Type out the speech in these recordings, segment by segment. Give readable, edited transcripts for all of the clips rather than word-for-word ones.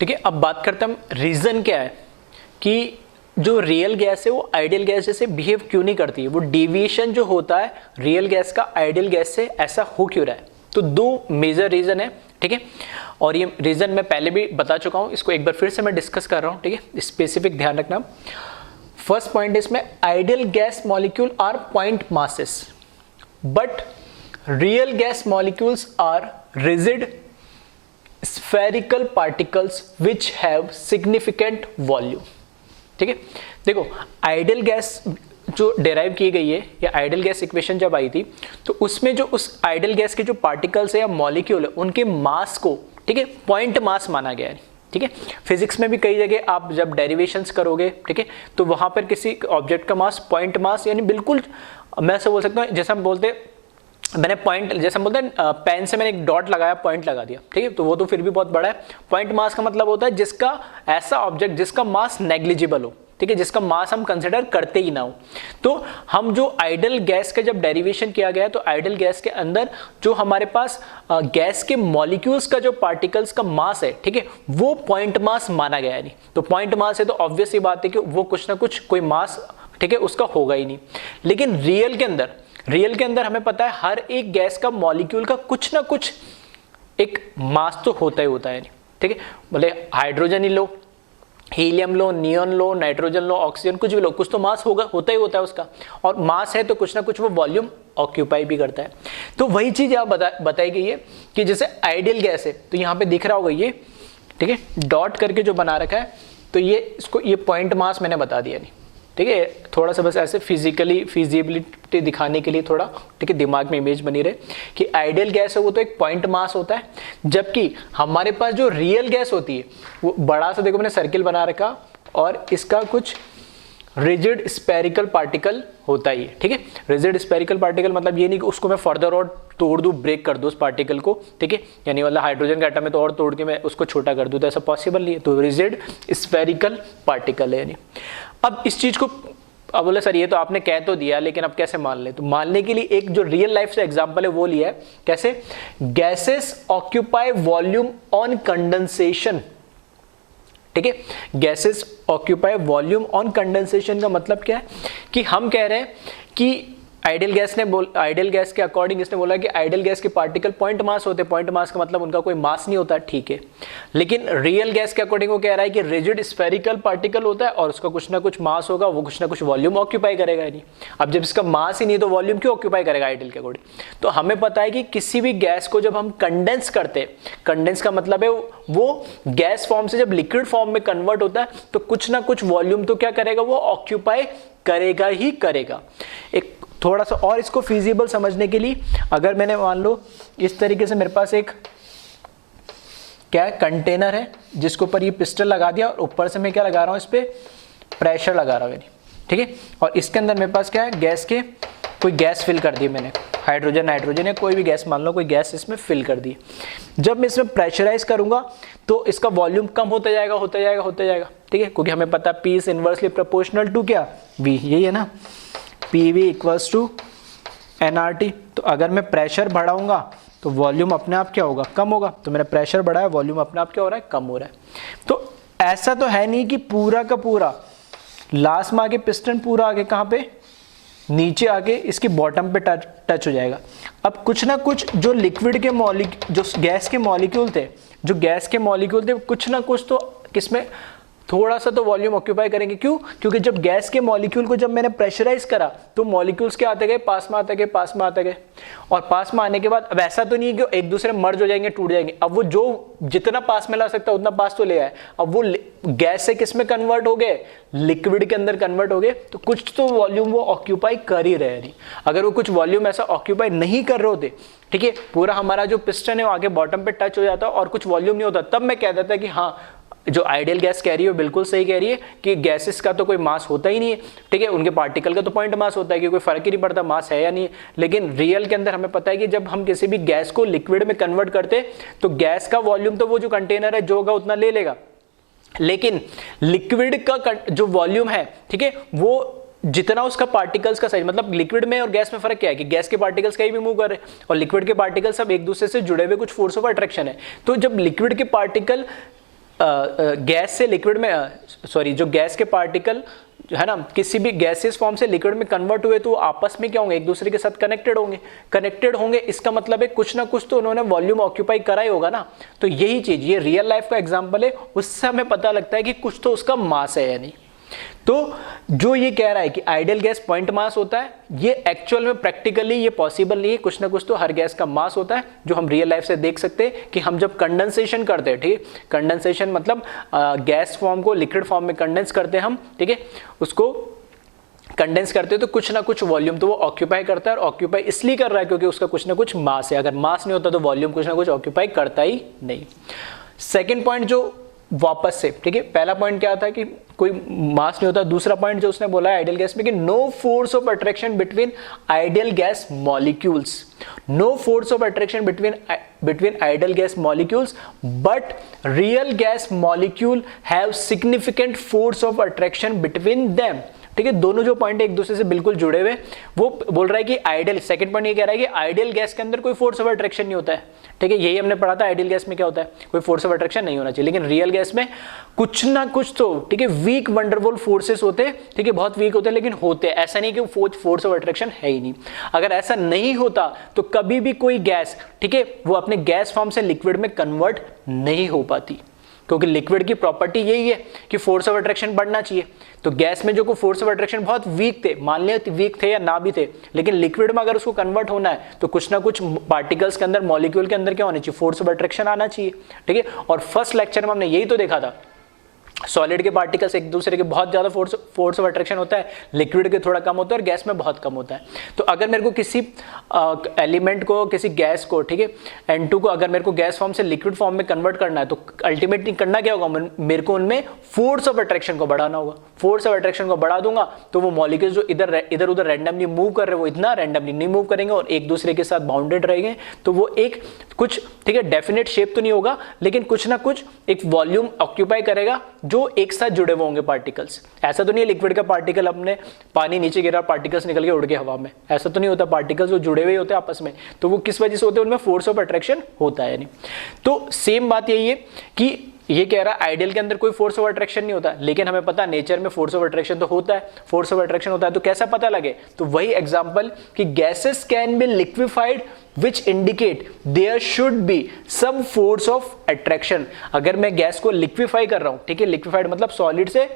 ठीक है, अब बात करते हैं हम रीज़न क्या है कि जो रियल गैस है वो आइडियल गैस जैसे बिहेव क्यों नहीं करती है, वो डेविएशन जो होता है रियल गैस का आइडियल गैस से ऐसा हो क्यों रहा है। तो दो मेजर रीज़न है, ठीक है, और ये रीज़न मैं पहले भी बता चुका हूँ, इसको एक बार फिर से मैं डिस्कस कर रहा हूँ, ठीक है, स्पेसिफिक ध्यान रखना। फर्स्ट पॉइंट इसमें ideal gas molecule are point masses but real gas molecules are rigid spherical particles which have significant volume। ठीक है, देखो आइडियल गैस जो डेराइव की गई है या आइडियल गैस इक्वेशन जब आई थी तो उसमें जो उस आइडियल गैस के जो पार्टिकल्स है या मॉलिक्यूल है उनके मास को, ठीक है, पॉइंट मास माना गया है। ठीक है, फिजिक्स में भी कई जगह आप जब डेरिवेशंस करोगे, ठीक है, तो वहां पर किसी ऑब्जेक्ट का मास पॉइंट मास यानी बिल्कुल, मैं ऐसा बोल सकता हूँ जैसा हम बोलते मैंने पॉइंट, जैसे हम बोलते हैं पेन से मैंने एक डॉट लगाया, पॉइंट लगा दिया, ठीक है, तो वो तो फिर भी बहुत बड़ा है। पॉइंट मास का मतलब होता है जिसका ऐसा ऑब्जेक्ट जिसका मास नेग्लिजिबल हो, ठीक है, जिसका मास हम कंसिडर करते ही ना हो। तो हम जो आइडियल गैस का जब डेरिवेशन किया गया तो आइडियल गैस के अंदर जो हमारे पास गैस के मॉलिक्यूल्स का जो पार्टिकल्स का मास है, ठीक है, वो पॉइंट मास माना गया है। नहीं तो पॉइंट मास है तो ऑब्वियस ही बात है कि वो कुछ ना कुछ कोई मास, ठीक है, उसका होगा ही नहीं। लेकिन रियल के अंदर हमें पता है हर एक गैस का मॉलिक्यूल का कुछ ना कुछ एक मास तो होता ही होता है। ठीक है, बोले हाइड्रोजन ही लो, हीलियम लो, नियॉन लो, नाइट्रोजन लो, ऑक्सीजन कुछ भी लो, कुछ तो मास होगा, होता ही होता है उसका, और मास है तो कुछ ना कुछ वो वॉल्यूम ऑक्यूपाई भी करता है। तो वही चीज यहाँ बताई गई है कि जैसे आइडियल गैस है तो यहाँ पे दिख रहा होगा ये, ठीक है, डॉट करके जो बना रखा है, तो ये इसको ये पॉइंट मास मैंने बता दिया। नहीं ठीक है, थोड़ा सा बस ऐसे फिजिकली फिजिबिलिटी दिखाने के लिए थोड़ा, ठीक है, दिमाग में इमेज बनी रहे कि आइडियल गैस है वो तो एक पॉइंट मास होता है, जबकि हमारे पास जो रियल गैस होती है वो बड़ा सा, देखो मैंने सर्किल बना रखा और इसका कुछ रिजिड स्पेरिकल पार्टिकल होता ही है। ठीक है, रिजिड स्पेरिकल पार्टिकल मतलब ये नहीं कि उसको मैं फर्दर और तोड़ दूं, ब्रेक कर दूं उस पार्टिकल को, ठीक है, यानी मतलब हाइड्रोजन का एटम है तो और तोड़ के मैं उसको छोटा कर दूं, तो ऐसा पॉसिबल नहीं है। तो रिजिड स्पेरिकल पार्टिकल है। यानी अब इस चीज को, अब बोले सर ये तो आपने कह तो दिया लेकिन अब कैसे मान ले, तो मानने के लिए एक जो रियल लाइफ से एग्जांपल है वो लिया है। कैसे? Gases occupy volume on condensation. ठीक है, gases occupy volume on condensation का मतलब क्या है कि हम कह रहे हैं कि आइडियल गैस के अकॉर्डिंग इसने बोला कि आइडियल गैस के पार्टिकल पॉइंट मास होते हैं, पॉइंट मास का मतलब उनका कोई मास नहीं होता, ठीक है। लेकिन रियल गैस के अकॉर्डिंग वो कह रहा है कि रिजिड स्फेरिकल पार्टिकल होता है और उसका कुछ ना कुछ मास होगा, वो कुछ ना कुछ वॉल्यूम ऑक्यूपाई करेगा। नहीं, अब जब इसका मास ही नहीं तो वॉल्यूम क्यों ऑक्यूपाई करेगा आइडियल के अकॉर्डिंग। तो हमें पता है कि किसी भी गैस को जब हम कंडेंस करते हैं, कंडेंस का मतलब है वो गैस फॉर्म से जब लिक्विड फॉर्म में कन्वर्ट होता है तो कुछ ना कुछ वॉल्यूम तो क्या करेगा, वो ऑक्यूपाई करेगा ही करेगा। एक थोड़ा सा और इसको फिजिबल समझने के लिए, अगर मैंने मान लो इस तरीके से मेरे पास एक क्या है, कंटेनर है जिसके ऊपर ये पिस्टन लगा दिया और ऊपर से मैं क्या लगा रहा हूं, इस पे प्रेशर लगा रहा हूं, ठीक है, और इसके अंदर मेरे पास क्या है, गैस के कोई गैस फिल कर दी मैंने, हाइड्रोजन नाइट्रोजन या कोई भी गैस मान लो, कोई गैस इसमें फिल कर दी। जब मैं इसमें प्रेशराइज करूंगा तो इसका वॉल्यूम कम होता जाएगा, ठीक है, क्योंकि हमें पता है P is inversely proportional to क्या, V, यही है ना, PV इक्वल्स टू nRT। तो अगर मैं प्रेशर बढ़ाऊंगा तो वॉल्यूम अपने आप क्या होगा, कम होगा। तो मैंने प्रेशर बढ़ाया, वॉल्यूम अपने आप क्या हो रहा है, कम हो रहा है। तो ऐसा तो है नहीं कि पूरा का पूरा लास्ट में आके पिस्टन पूरा आगे कहाँ पे, नीचे आके इसकी बॉटम पे टच हो जाएगा। अब कुछ ना कुछ जो लिक्विड के जो गैस के मॉलिक्यूल थे, कुछ ना कुछ तो किसमें थोड़ा सा तो वॉल्यूम ऑक्यूपाई करेंगे। क्यों? क्योंकि जब गैस के मॉलिक्यूल को जब मैंने प्रेशराइज करा तो मॉलिक्यूल्स के आते गए, पास में आते गए, और पास में आने के बाद अब ऐसा तो नहीं है कि एक दूसरे में मर्ज हो जाएंगे, टूट जाएंगे। अब वो जो जितना पास में ला सकता है उतना पास तो ले आए। अब वो गैस से किस में कन्वर्ट हो गए, लिक्विड के अंदर कन्वर्ट हो गए, तो कुछ तो वॉल्यूम वो ऑक्यूपाई कर ही रहे नहीं। अगर वो कुछ वॉल्यूम ऐसा ऑक्यूपाई नहीं कर रहे होते, ठीक है, पूरा हमारा जो पिस्टन है वो आगे बॉटम पे टच हो जाता और कुछ वॉल्यूम नहीं होता, तब मैं कह देता कि हाँ जो आइडियल गैस कह रही है बिल्कुल सही कह रही है कि गैसेस का तो कोई मास होता ही नहीं है, ठीक है, उनके पार्टिकल का तो पॉइंट मास होता है कि कोई फर्क ही नहीं पड़ता मास है या नहीं है। लेकिन रियल के अंदर हमें पता है कि जब हम किसी भी गैस को लिक्विड में कन्वर्ट करते तो गैस का वॉल्यूम तो वो जो कंटेनर है जो होगा उतना ले लेगा, लेकिन लिक्विड का जो वॉल्यूम है, ठीक है, वो जितना उसका पार्टिकल्स का साइज, मतलब लिक्विड में और गैस में फर्क क्या है कि गैस के पार्टिकल्स कहीं भी मूव कर रहे हैं और लिक्विड के पार्टिकल्स सब एक दूसरे से जुड़े हुए कुछ फोर्स ऑफ अट्रैक्शन है। तो जब लिक्विड के पार्टिकल गैस से लिक्विड में सॉरी जो गैस के पार्टिकल है ना किसी भी गैसियस फॉर्म से लिक्विड में कन्वर्ट हुए तो आपस में क्या होंगे, एक दूसरे के साथ कनेक्टेड होंगे। इसका मतलब है कुछ ना कुछ तो उन्होंने वॉल्यूम ऑक्यूपाई करा ही होगा ना। तो यही चीज, ये रियल लाइफ का एग्जांपल है, उससे हमें पता लगता है कि कुछ तो उसका मास है या नहीं। तो जो ये कह रहा है कि आइडियल गैस पॉइंट मास होता है, ये एक्चुअल में प्रैक्टिकली ये पॉसिबल नहीं है। कुछ ना कुछ तो हर गैस का मास होता है, जो हम रियल लाइफ से देख सकते हैं कि हम जब कंडेंसेशन करते हैं, ठीक है, कंडेंसेशन मतलब गैस फॉर्म को लिक्विड फॉर्म में कंडेंस करते हैं हम, ठीक है, उसको कंडेंस करते हैं तो कुछ ना कुछ वॉल्यूम तो वो ऑक्यूपाई करता है, और ऑक्यूपाई इसलिए कर रहा है क्योंकि उसका कुछ ना कुछ मास है। अगर मास नहीं होता तो वॉल्यूम कुछ ना कुछ ऑक्यूपाई करता ही नहीं। सेकेंड पॉइंट जो वापस से, ठीक है, पहला पॉइंट क्या था कि कोई मास नहीं होता। दूसरा पॉइंट जो उसने बोला है आइडियल गैस में कि no force of attraction between ideal gas molecules, no force of attraction between ideal gas molecules but real gas molecule have significant force of attraction between them. ठीक है, दोनों जो पॉइंट एक दूसरे से बिल्कुल जुड़े हुए, वो बोल रहा है कि आइडियल, सेकंड पॉइंट ये कह रहा है कि आइडियल गैस के अंदर कोई फोर्स ऑफ अट्रैक्शन नहीं होता है। ठीक है, यही हमने पढ़ा था, आइडियल गैस में क्या होता है, कोई फोर्स ऑफ अट्रैक्शन नहीं होना चाहिए। लेकिन रियल गैस में कुछ ना कुछ तो, ठीक है, वीक वंडरवॉल फोर्सेस होते हैं, ठीक है, बहुत वीक होते हैं लेकिन होते हैं। ऐसा नहीं कि फोर्स ऑफ अट्रैक्शन है ही नहीं। अगर ऐसा नहीं होता तो कभी भी कोई गैस, ठीक है, वो अपने गैस फॉर्म से लिक्विड में कन्वर्ट नहीं हो पाती, क्योंकि लिक्विड की प्रॉपर्टी यही है कि फोर्स ऑफ अट्रैक्शन बढ़ना चाहिए। तो गैस में जो को फोर्स ऑफ अट्रैक्शन बहुत वीक थे, मान लिया वीक थे या ना भी थे, लेकिन लिक्विड में अगर उसको कन्वर्ट होना है तो कुछ ना कुछ पार्टिकल्स के अंदर, मॉलिक्यूल के अंदर क्या होना चाहिए, फोर्स ऑफ अट्रैक्शन आना चाहिए। ठीक है, और फर्स्ट लेक्चर में हमने यही तो देखा था, सॉलिड के पार्टिकल्स एक दूसरे के बहुत ज्यादा फोर्स ऑफ अट्रैक्शन होता है, लिक्विड के थोड़ा कम होता है और गैस में बहुत कम होता है। तो अगर मेरे को किसी एलिमेंट को, किसी गैस को, ठीक है, N2 को अगर मेरे को गैस फॉर्म से लिक्विड फॉर्म में कन्वर्ट करना है तो अल्टीमेटली करना क्या होगा, मेरे को उनमें फोर्स ऑफ अट्रैक्शन को बढ़ाना होगा। फोर्स ऑफ अट्रैक्शन को बढ़ा दूंगा तो वो मॉलिक्यूल्स जो इधर उधर रैंडमली मूव कर रहे हैं वो इतना रैंडमली नहीं मूव करेंगे और एक दूसरे के साथ बाउंडेड रहेंगे। तो वो एक कुछ, ठीक है, डेफिनेट शेप तो नहीं होगा लेकिन कुछ ना कुछ एक वॉल्यूम ऑक्यूपाई करेगा जो एक साथ जुड़े हुए होंगे पार्टिकल्स। ऐसा तो नहीं है लिक्विड का पार्टिकल अपने पानी नीचे गिरा, पार्टिकल्स निकल के उड़ गए हवा में, ऐसा तो नहीं होता। पार्टिकल्स जो जुड़े हुए होते हैं आपस में, तो वो किस वजह से होते हैं, उनमें फोर्स ऑफ अट्रैक्शन होता है। नहीं तो सेम बात यही है कि ये कह रहा है आइडियल के अंदर कोई फोर्स ऑफ अट्रैक्शन नहीं होता, लेकिन हमें पता नेचर में फोर्स ऑफ अट्रैक्शन तो होता है। फोर्स ऑफ अट्रैक्शन होता है तो कैसा पता लगे, तो वही एग्जांपल कि gases can be liquefied which indicate there should be some force of attraction। अगर मैं गैस को लिक्विफाई कर रहा हूं, ठीक है, लिक्विफाइड मतलब सॉलिड से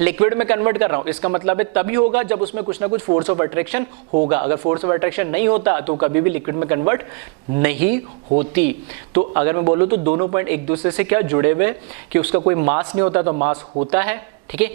लिक्विड में कन्वर्ट कर रहा हूं, इसका मतलब है तभी होगा जब उसमें कुछ ना कुछ फोर्स ऑफ अट्रैक्शन होगा। अगर फोर्स ऑफ अट्रैक्शन नहीं होता तो कभी भी लिक्विड में कन्वर्ट नहीं होती। तो अगर मैं बोलूं तो दोनों पॉइंट एक दूसरे से क्या जुड़े हुए कि उसका कोई मास नहीं होता तो मास होता है, ठीक है,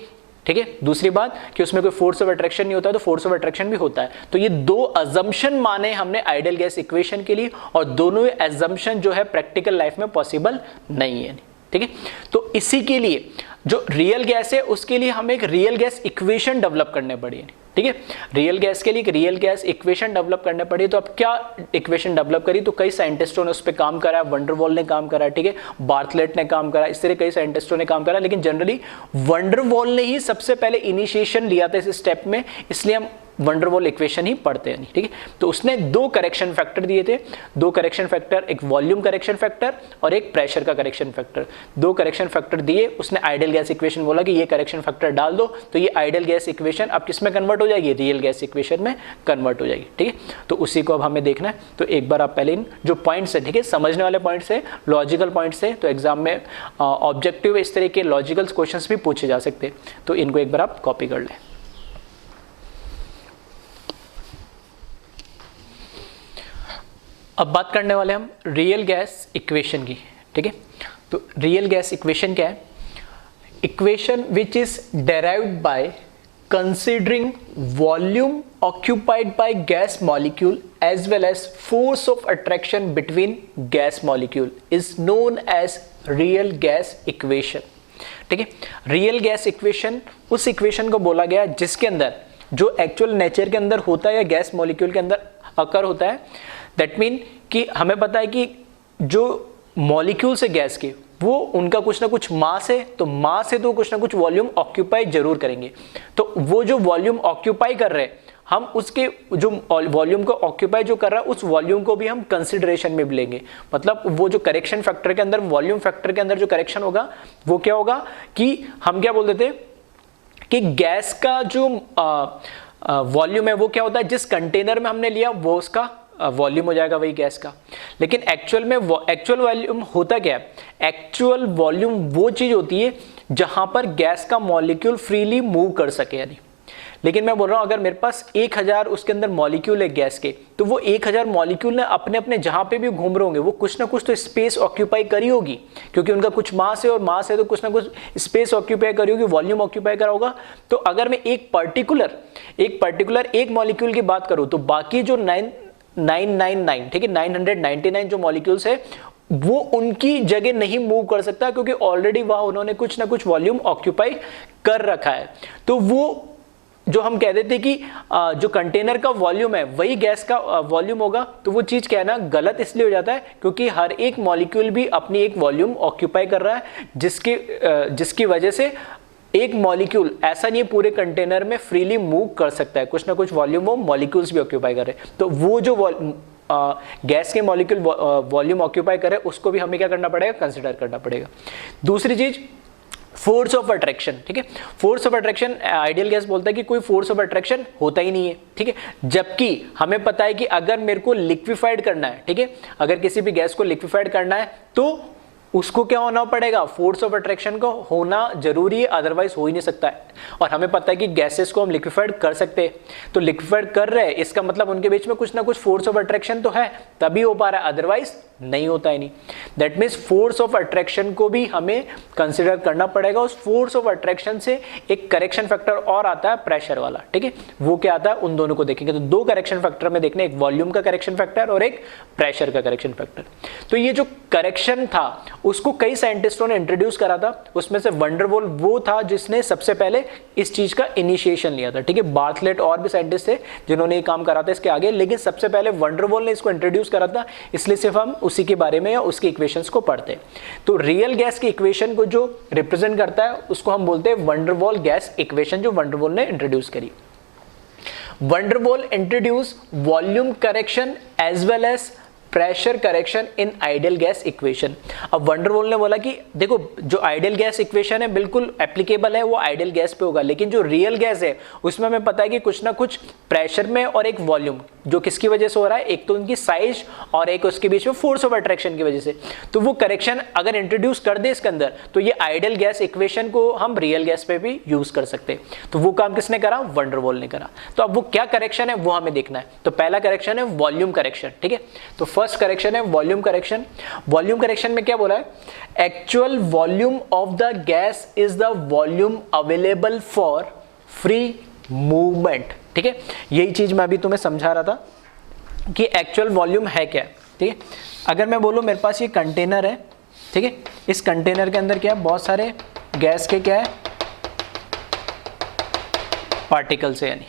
ठीक है। दूसरी बात कि उसमें कोई फोर्स ऑफ अट्रैक्शन नहीं होता तो फोर्स ऑफ अट्रैक्शन भी होता है। तो ये दो अजम्पशन माने हमने आइडियल गैस इक्वेशन के लिए, और दोनों अजम्पशन जो है प्रैक्टिकल लाइफ में पॉसिबल नहीं है, ठीक है। तो इसी के लिए जो रियल गैस है उसके लिए हमें एक रियल गैस इक्वेशन डेवलप करने पड़ी, ठीक है। रियल गैस के लिए एक रियल गैस इक्वेशन डेवलप करने पड़ी। तो अब क्या इक्वेशन डेवलप करी, तो कई साइंटिस्टों ने उस पर काम करा, वंडरवॉल ने काम करा, ठीक है, बार्थलेट ने काम करा, इस तरह कई साइंटिस्टों ने काम करा, लेकिन जनरली वंडरवॉल ने ही सबसे पहले इनिशिएशन लिया था इस स्टेप में, इसलिए हम वंडरवॉल इक्वेशन ही पढ़ते हैं, ठीक है। तो उसने दो करेक्शन फैक्टर दिए थे, दो करेक्शन फैक्टर, एक वॉल्यूम करेक्शन फैक्टर और एक प्रेशर का करेक्शन फैक्टर। दो करेक्शन फैक्टर दिए, उसने आइडियल गैस इक्वेशन बोला कि ये करेक्शन फैक्टर डाल दो तो ये आइडियल गैस इक्वेशन अब किस में कन्वर्ट हो जाएगी, रियल गैस इक्वेशन में कन्वर्ट हो जाएगी, ठीक है। तो उसी को अब हमें देखना है। तो एक बार आप पहले इन जो पॉइंट्स है, ठीक है, समझने वाले पॉइंट्स है, लॉजिकल पॉइंट्स है, तो एग्जाम में ऑब्जेक्टिव इस तरह के लॉजिकल क्वेश्चंस भी पूछे जा सकते हैं। तो इनको एक बार आप कॉपी कर लें। अब बात करने वाले हम रियल गैस इक्वेशन की, ठीक है। तो रियल गैस इक्वेशन क्या है, equation which is derived by considering volume occupied by gas molecule as well as force of attraction between gas molecule is known as real gas equation, ठीक है। Real gas equation उस equation को बोला गया जिसके अंदर जो एक्चुअल नेचर के अंदर होता है या गैस मॉलिक्यूल के अंदर अकर होता है। दैट मीन कि हमें पता है कि जो मॉलिक्यूल्स है गैस के, वो उनका कुछ ना कुछ मास है, तो मास है तो कुछ ना कुछ वॉल्यूम ऑक्यूपाई जरूर करेंगे। तो वो जो वॉल्यूम ऑक्यूपाई कर रहे हैं हम उसके जो वॉल्यूम को ऑक्यूपाई जो कर रहा है उस वॉल्यूम को भी हम कंसिडरेशन में भी लेंगे। मतलब वो जो करेक्शन फैक्टर के अंदर, वॉल्यूम फैक्टर के अंदर जो करेक्शन होगा वो क्या होगा कि हम क्या बोल देते कि गैस का जो वॉल्यूम है वो क्या होता है, जिस कंटेनर में हमने लिया वो उसका वॉल्यूम हो जाएगा वही गैस का। लेकिन एक्चुअल में एक्चुअल वॉल्यूम होता क्या है, एक्चुअल वॉल्यूम वो चीज होती है जहां पर गैस का मॉलिक्यूल फ्रीली मूव कर सके यानी। लेकिन मैं बोल रहा हूं अगर मेरे पास 1000 उसके अंदर मॉलिक्यूल है गैस के, तो वो 1000 मॉलिक्यूल ने अपने अपने जहां पे भी घूम रहे होंगे वो कुछ ना कुछ तो स्पेस ऑक्यूपाई करी होगी, क्योंकि उनका कुछ मास है और मास है तो कुछ ना कुछ स्पेस ऑक्यूपाई करी होगी, वॉल्यूम ऑक्यूपाई करा होगा। तो अगर मैं एक पर्टिकुलर एक मॉलिक्यूल की बात करूं तो बाकी जो 999 ठीक है 999 जो मॉलिक्यूल्स है वो उनकी जगह नहीं मूव कर सकता, क्योंकि ऑलरेडी वहां उन्होंने कुछ ना कुछ वॉल्यूम ऑक्यूपाई कर रखा है। तो वो जो हम कह देते कि जो कंटेनर का वॉल्यूम है वही गैस का वॉल्यूम होगा, तो वो चीज कहना गलत इसलिए हो जाता है क्योंकि हर एक मॉलिक्यूल भी अपनी एक वॉल्यूम ऑक्यूपाई कर रहा है, जिसकी वजह से एक मॉलिक्यूल ऐसा नहीं है पूरे कंटेनर में फ्रीली मूव कर सकता है, कुछ ना कुछ वॉल्यूम वो मॉलिक्यूल्स भी ऑक्यूपाई कर रहे हैं। तो वो जो गैस के मॉलिक्यूल वॉल्यूम ऑक्यूपाई करे उसको भी हमें क्या करना पड़ेगा, कंसिडर करना पड़ेगा। दूसरी चीज फोर्स ऑफ अट्रैक्शन, ठीक है। Force of attraction ideal gas बोलता है कि कोई फोर्स ऑफ अट्रैक्शन होता ही नहीं है, ठीक है। जबकि हमें पता है कि अगर मेरे को लिक्विफाइड करना है, ठीक है, अगर किसी भी गैस को लिक्विफाइड करना है तो उसको क्या होना पड़ेगा, फोर्स ऑफ अट्रैक्शन को होना जरूरी है, अदरवाइज हो ही नहीं सकता है। और हमें पता है कि गैसेस को हम लिक्विफाइड कर सकते हैं, तो लिक्विफाइड कर रहे हैं इसका मतलब उनके बीच में कुछ ना कुछ फोर्स ऑफ अट्रैक्शन तो है, तभी हो पा रहा है, अदरवाइज नहीं होता है नहीं। That means force of attraction को भी हमें कंसिडर करना पड़ेगा। उस फोर्स ऑफ अट्रैक्शन से एक करेक्शन फैक्टर और आता है प्रेशर वाला, ठीक है, वो क्या आता है उन दोनों को देखेंगे। तो दो करेक्शन फैक्टर में देखने, एक वॉल्यूम का करेक्शन फैक्टर और एक प्रेशर का करेक्शन फैक्टर। तो ये जो करेक्शन था उसको कई साइंटिस्टों ने इंट्रोड्यूस करा था, उसमें से वंडरवॉल वो था जिसने सबसे पहले इस चीज का इनिशिएशन लिया था, ठीक है। बार्थलेट और भी साइंटिस्ट थे जिन्होंने ये काम करा था इसके आगे, लेकिन सबसे पहले वंडरवॉल ने इसको इंट्रोड्यूस करा था, इसलिए सिर्फ हम उसी के बारे में या उसके इक्वेशंस को पढ़ते हैं। तो रियल गैस की इक्वेशन को जो रिप्रेजेंट करता है उसको हम बोलते हैं वंडरवॉल गैस इक्वेशन, जो वंडरवॉल ने इंट्रोड्यूस करी। Van der Waals introduce volume correction as well as pressure correction in ideal gas equation. अब वंडरवॉल ने बोला कि देखो जो आइडियल गैस इक्वेशन है बिल्कुल एप्लीकेबल है, वो आइडियल गैस पे होगा, लेकिन जो रियल गैस है उसमें हमें पता है कि कुछ ना कुछ प्रेशर में और एक वॉल्यूम, जो किसकी वजह से हो रहा है, एक तो उनकी साइज और एक उसके बीच में फोर्स ऑफ अट्रैक्शन की वजह से। तो वो करेक्शन अगर इंट्रोड्यूस कर दे इसके अंदर तो ये आइडियल गैस इक्वेशन को हम रियल गैस पे भी यूज कर सकते हैं। तो वो काम किसने करा, वंडरवॉल ने करा। तो अब वो क्या करेक्शन है वो हमें देखना है। तो पहला करेक्शन है वॉल्यूम करेक्शन, ठीक है। तो फर्स्ट करेक्शन है वॉल्यूम करेक्शन। वॉल्यूम करेक्शन में क्या बोला है, actual volume of the gas is the volume available for free movement, ठीक है। यही चीज मैं अभी तुम्हें समझा रहा था कि एक्चुअल वॉल्यूम है क्या, ठीक है। अगर मैं बोलूं मेरे पास ये कंटेनर है, ठीक है, इस कंटेनर के अंदर क्या है, बहुत सारे गैस के क्या है पार्टिकल्स है, यानी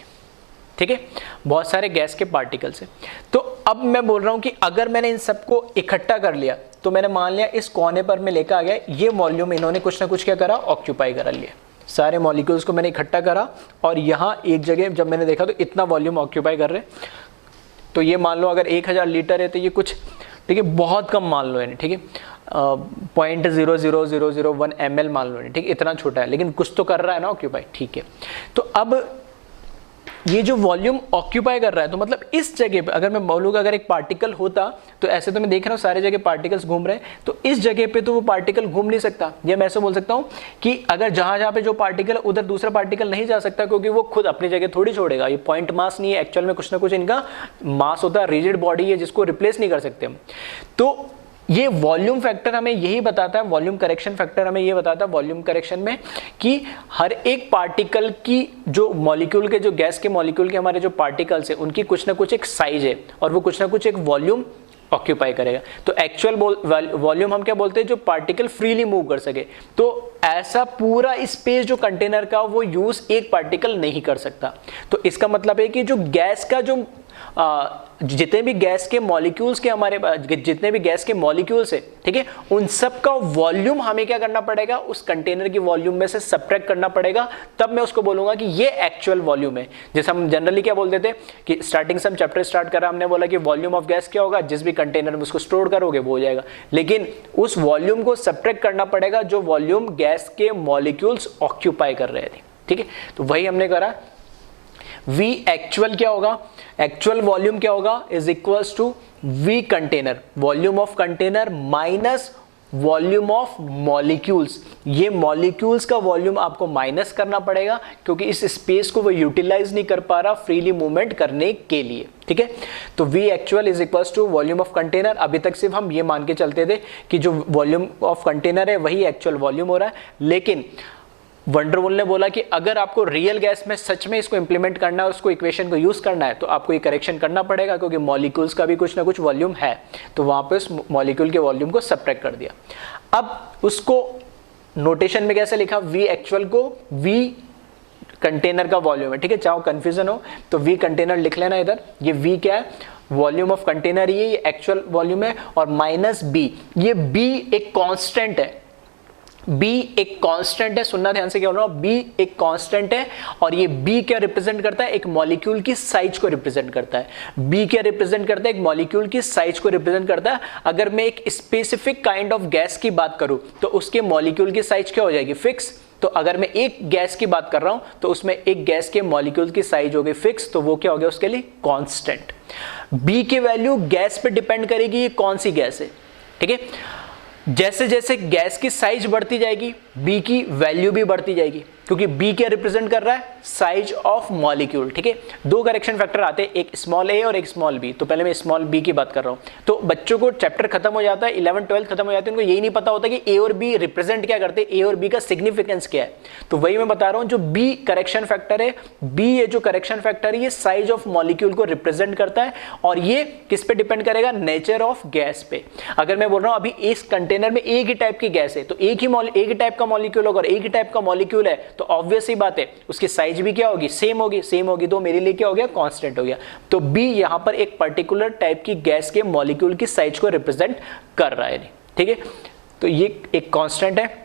ठीक है, बहुत सारे गैस के पार्टिकल्स है। तो अब मैं बोल रहा हूं कि अगर मैंने इन सबको इकट्ठा कर लिया, तो मैंने मान लिया इस कोने पर मैं लेकर आ गया, ये वॉल्यूम इन्होंने कुछ ना कुछ क्या करा, ऑक्यूपाई करा लिया। सारे मॉलिक्यूल्स को मैंने इकट्ठा करा और यहाँ एक जगह जब मैंने देखा तो इतना वॉल्यूम ऑक्यूपाई कर रहे। तो ये मान लो अगर 1000 लीटर है तो ये कुछ, ठीक है, बहुत कम मान लो, यानी ठीक है 0.00001 ml मान लो, ठीक है, इतना छोटा है, लेकिन कुछ तो कर रहा है ना ऑक्यूपाई, ठीक है। तो अब ये जो वॉल्यूम ऑक्यूपाई कर रहा है, तो मतलब इस जगह पे अगर मैं बोलूँगा अगर एक पार्टिकल होता, तो ऐसे तो मैं देख रहा हूँ सारे जगह पार्टिकल्स घूम रहे हैं, तो इस जगह पे तो वो पार्टिकल घूम नहीं सकता। या मैं ऐसे बोल सकता हूँ कि अगर जहाँ पे जो पार्टिकल उधर दूसरा पार्टिकल नहीं जा सकता, क्योंकि वो खुद अपनी जगह थोड़ी छोड़ेगा। ये पॉइंट मास नहीं है, एक्चुअल में कुछ ना कुछ इनका मास होता है, रिजिड बॉडी है जिसको रिप्लेस नहीं कर सकते हम। तो ये वॉल्यूम फैक्टर हमें यही बताता है, वॉल्यूम करेक्शन फैक्टर हमें ये बताता है वॉल्यूम करेक्शन में कि हर एक पार्टिकल की जो मॉलिक्यूल के, जो गैस के मॉलिक्यूल के हमारे जो पार्टिकल्स है, उनकी कुछ ना कुछ एक साइज है और वो कुछ ना कुछ एक वॉल्यूम ऑक्यूपाई करेगा। तो एक्चुअल वॉल्यूम हम क्या बोलते हैं, जो पार्टिकल फ्रीली मूव कर सके। तो ऐसा पूरा स्पेस जो कंटेनर का वो यूज एक पार्टिकल नहीं कर सकता। तो इसका मतलब है कि जो गैस का जो जितने भी गैस के मॉलिक्यूल्स के हमारे जितने भी गैस के मॉलिक्यूल्स है, ठीक है, उन सब का वॉल्यूम हमें क्या करना पड़ेगा, उस कंटेनर की वॉल्यूम में से सबट्रैक्ट करना पड़ेगा, तब मैं उसको बोलूंगा कि ये एक्चुअल वॉल्यूम है। जैसे हम जनरली क्या बोलते थे कि स्टार्टिंग से हम चैप्टर स्टार्ट करा, हमने बोला कि वॉल्यूम ऑफ गैस क्या होगा, जिस भी कंटेनर में उसको स्टोर करोगे वो हो जाएगा, लेकिन उस वॉल्यूम को सबट्रैक्ट करना पड़ेगा जो वॉल्यूम गैस के मॉलिक्यूल्स ऑक्यूपाई कर रहे थे, ठीक है। तो वही हमने करा। V एक्चुअल क्या होगा, एक्चुअल वॉल्यूम क्या होगा, is equals to V container, volume of container minus volume of molecules. ये मॉलिक्यूल्स का वॉल्यूम आपको माइनस करना पड़ेगा क्योंकि इस स्पेस को वो यूटिलाइज नहीं कर पा रहा फ्रीली मूवमेंट करने के लिए, ठीक है। तो V actual is equals to volume of container. अभी तक सिर्फ हम ये मान के चलते थे कि जो वॉल्यूम ऑफ कंटेनर है वही एक्चुअल वॉल्यूम हो रहा है, लेकिन वंडरवुल ने बोला कि अगर आपको रियल गैस में सच में इसको इंप्लीमेंट करना है, उसको इक्वेशन को यूज करना है, तो आपको ये करेक्शन करना पड़ेगा क्योंकि मॉलिक्यूल्स का भी कुछ ना कुछ वॉल्यूम है। तो वहां पे उस मॉलिक्यूल के वॉल्यूम को सबट्रैक्ट कर दिया। अब उसको नोटेशन में कैसे लिखा, V एक्चुअल को V कंटेनर का वॉल्यूम है, ठीक है, चाहे कंफ्यूजन हो तो V कंटेनर लिख लेना इधर। ये V क्या है, वॉल्यूम ऑफ कंटेनर, ये एक्चुअल वॉल्यूम है, और माइनस B, ये B एक कांस्टेंट है, B एक कांस्टेंट है, सुनना ध्यान से क्या बोल रहा हूं, B एक कांस्टेंट है, और ये B क्या रिप्रेजेंट करता है, एक मॉलिक्यूल की साइज को रिप्रेजेंट करता है। B क्या रिप्रेजेंट करता है, एक मॉलिक्यूल की साइज को रिप्रेजेंट करता है। अगर मैं एक स्पेसिफिक काइंड ऑफ गैस की बात करूं तो उसके मॉलिक्यूल की साइज क्या हो जाएगी, फिक्स। तो अगर मैं एक गैस की बात कर रहा हूं तो उसमें एक गैस के मॉलिक्यूल की साइज हो गई फिक्स, तो वो क्या हो गया उसके लिए, कांस्टेंट। B की वैल्यू गैस पे डिपेंड करेगी ये कौन सी गैस है, ठीक है। जैसे जैसे गैस की साइज बढ़ती जाएगी B की वैल्यू भी बढ़ती जाएगी, क्योंकि B क्या रिप्रेजेंट कर रहा है, साइज ऑफ मॉलिक्यूल, ठीक है। दो करेक्शन फैक्टर आते हैं, एक स्मॉल a और एक स्मॉल b। तो पहले मैं स्मॉल b की बात कर रहा हूं। तो बच्चों को चैप्टर खत्म हो जाता है, 11 12 खत्म हो जाते हैं, उनको यही नहीं पता होता कि a और b रिप्रेजेंट क्या करते हैं, a और b का सिग्निफिकेंस क्या है। तो वही मैं बता रहा हूं, जो b करेक्शन फैक्टर है, b ये जो करेक्शन फैक्टर है ये साइज ऑफ मॉलिक्यूल को रिप्रेजेंट करता है, और ये किस पे डिपेंड करेगा, नेचर ऑफ गैस पे। अगर मैं बोल रहा हूं अभी इस कंटेनर में एक ही टाइप की गैस है, तो एक ही टाइप का मॉलिक्यूल होगा, एक ही टाइप का मॉलिक्यूल है, तो ऑब्वियस ही बात है उसकी साइज भी क्या होगी, सेम होगी, तो मेरे लिए क्या हो गया, कांस्टेंट हो गया। तो B यहां पर एक पर्टिकुलर टाइप की गैस के मॉलिक्यूल की साइज को रिप्रेजेंट कर रहा है, ठीक है। तो ये एक कांस्टेंट है,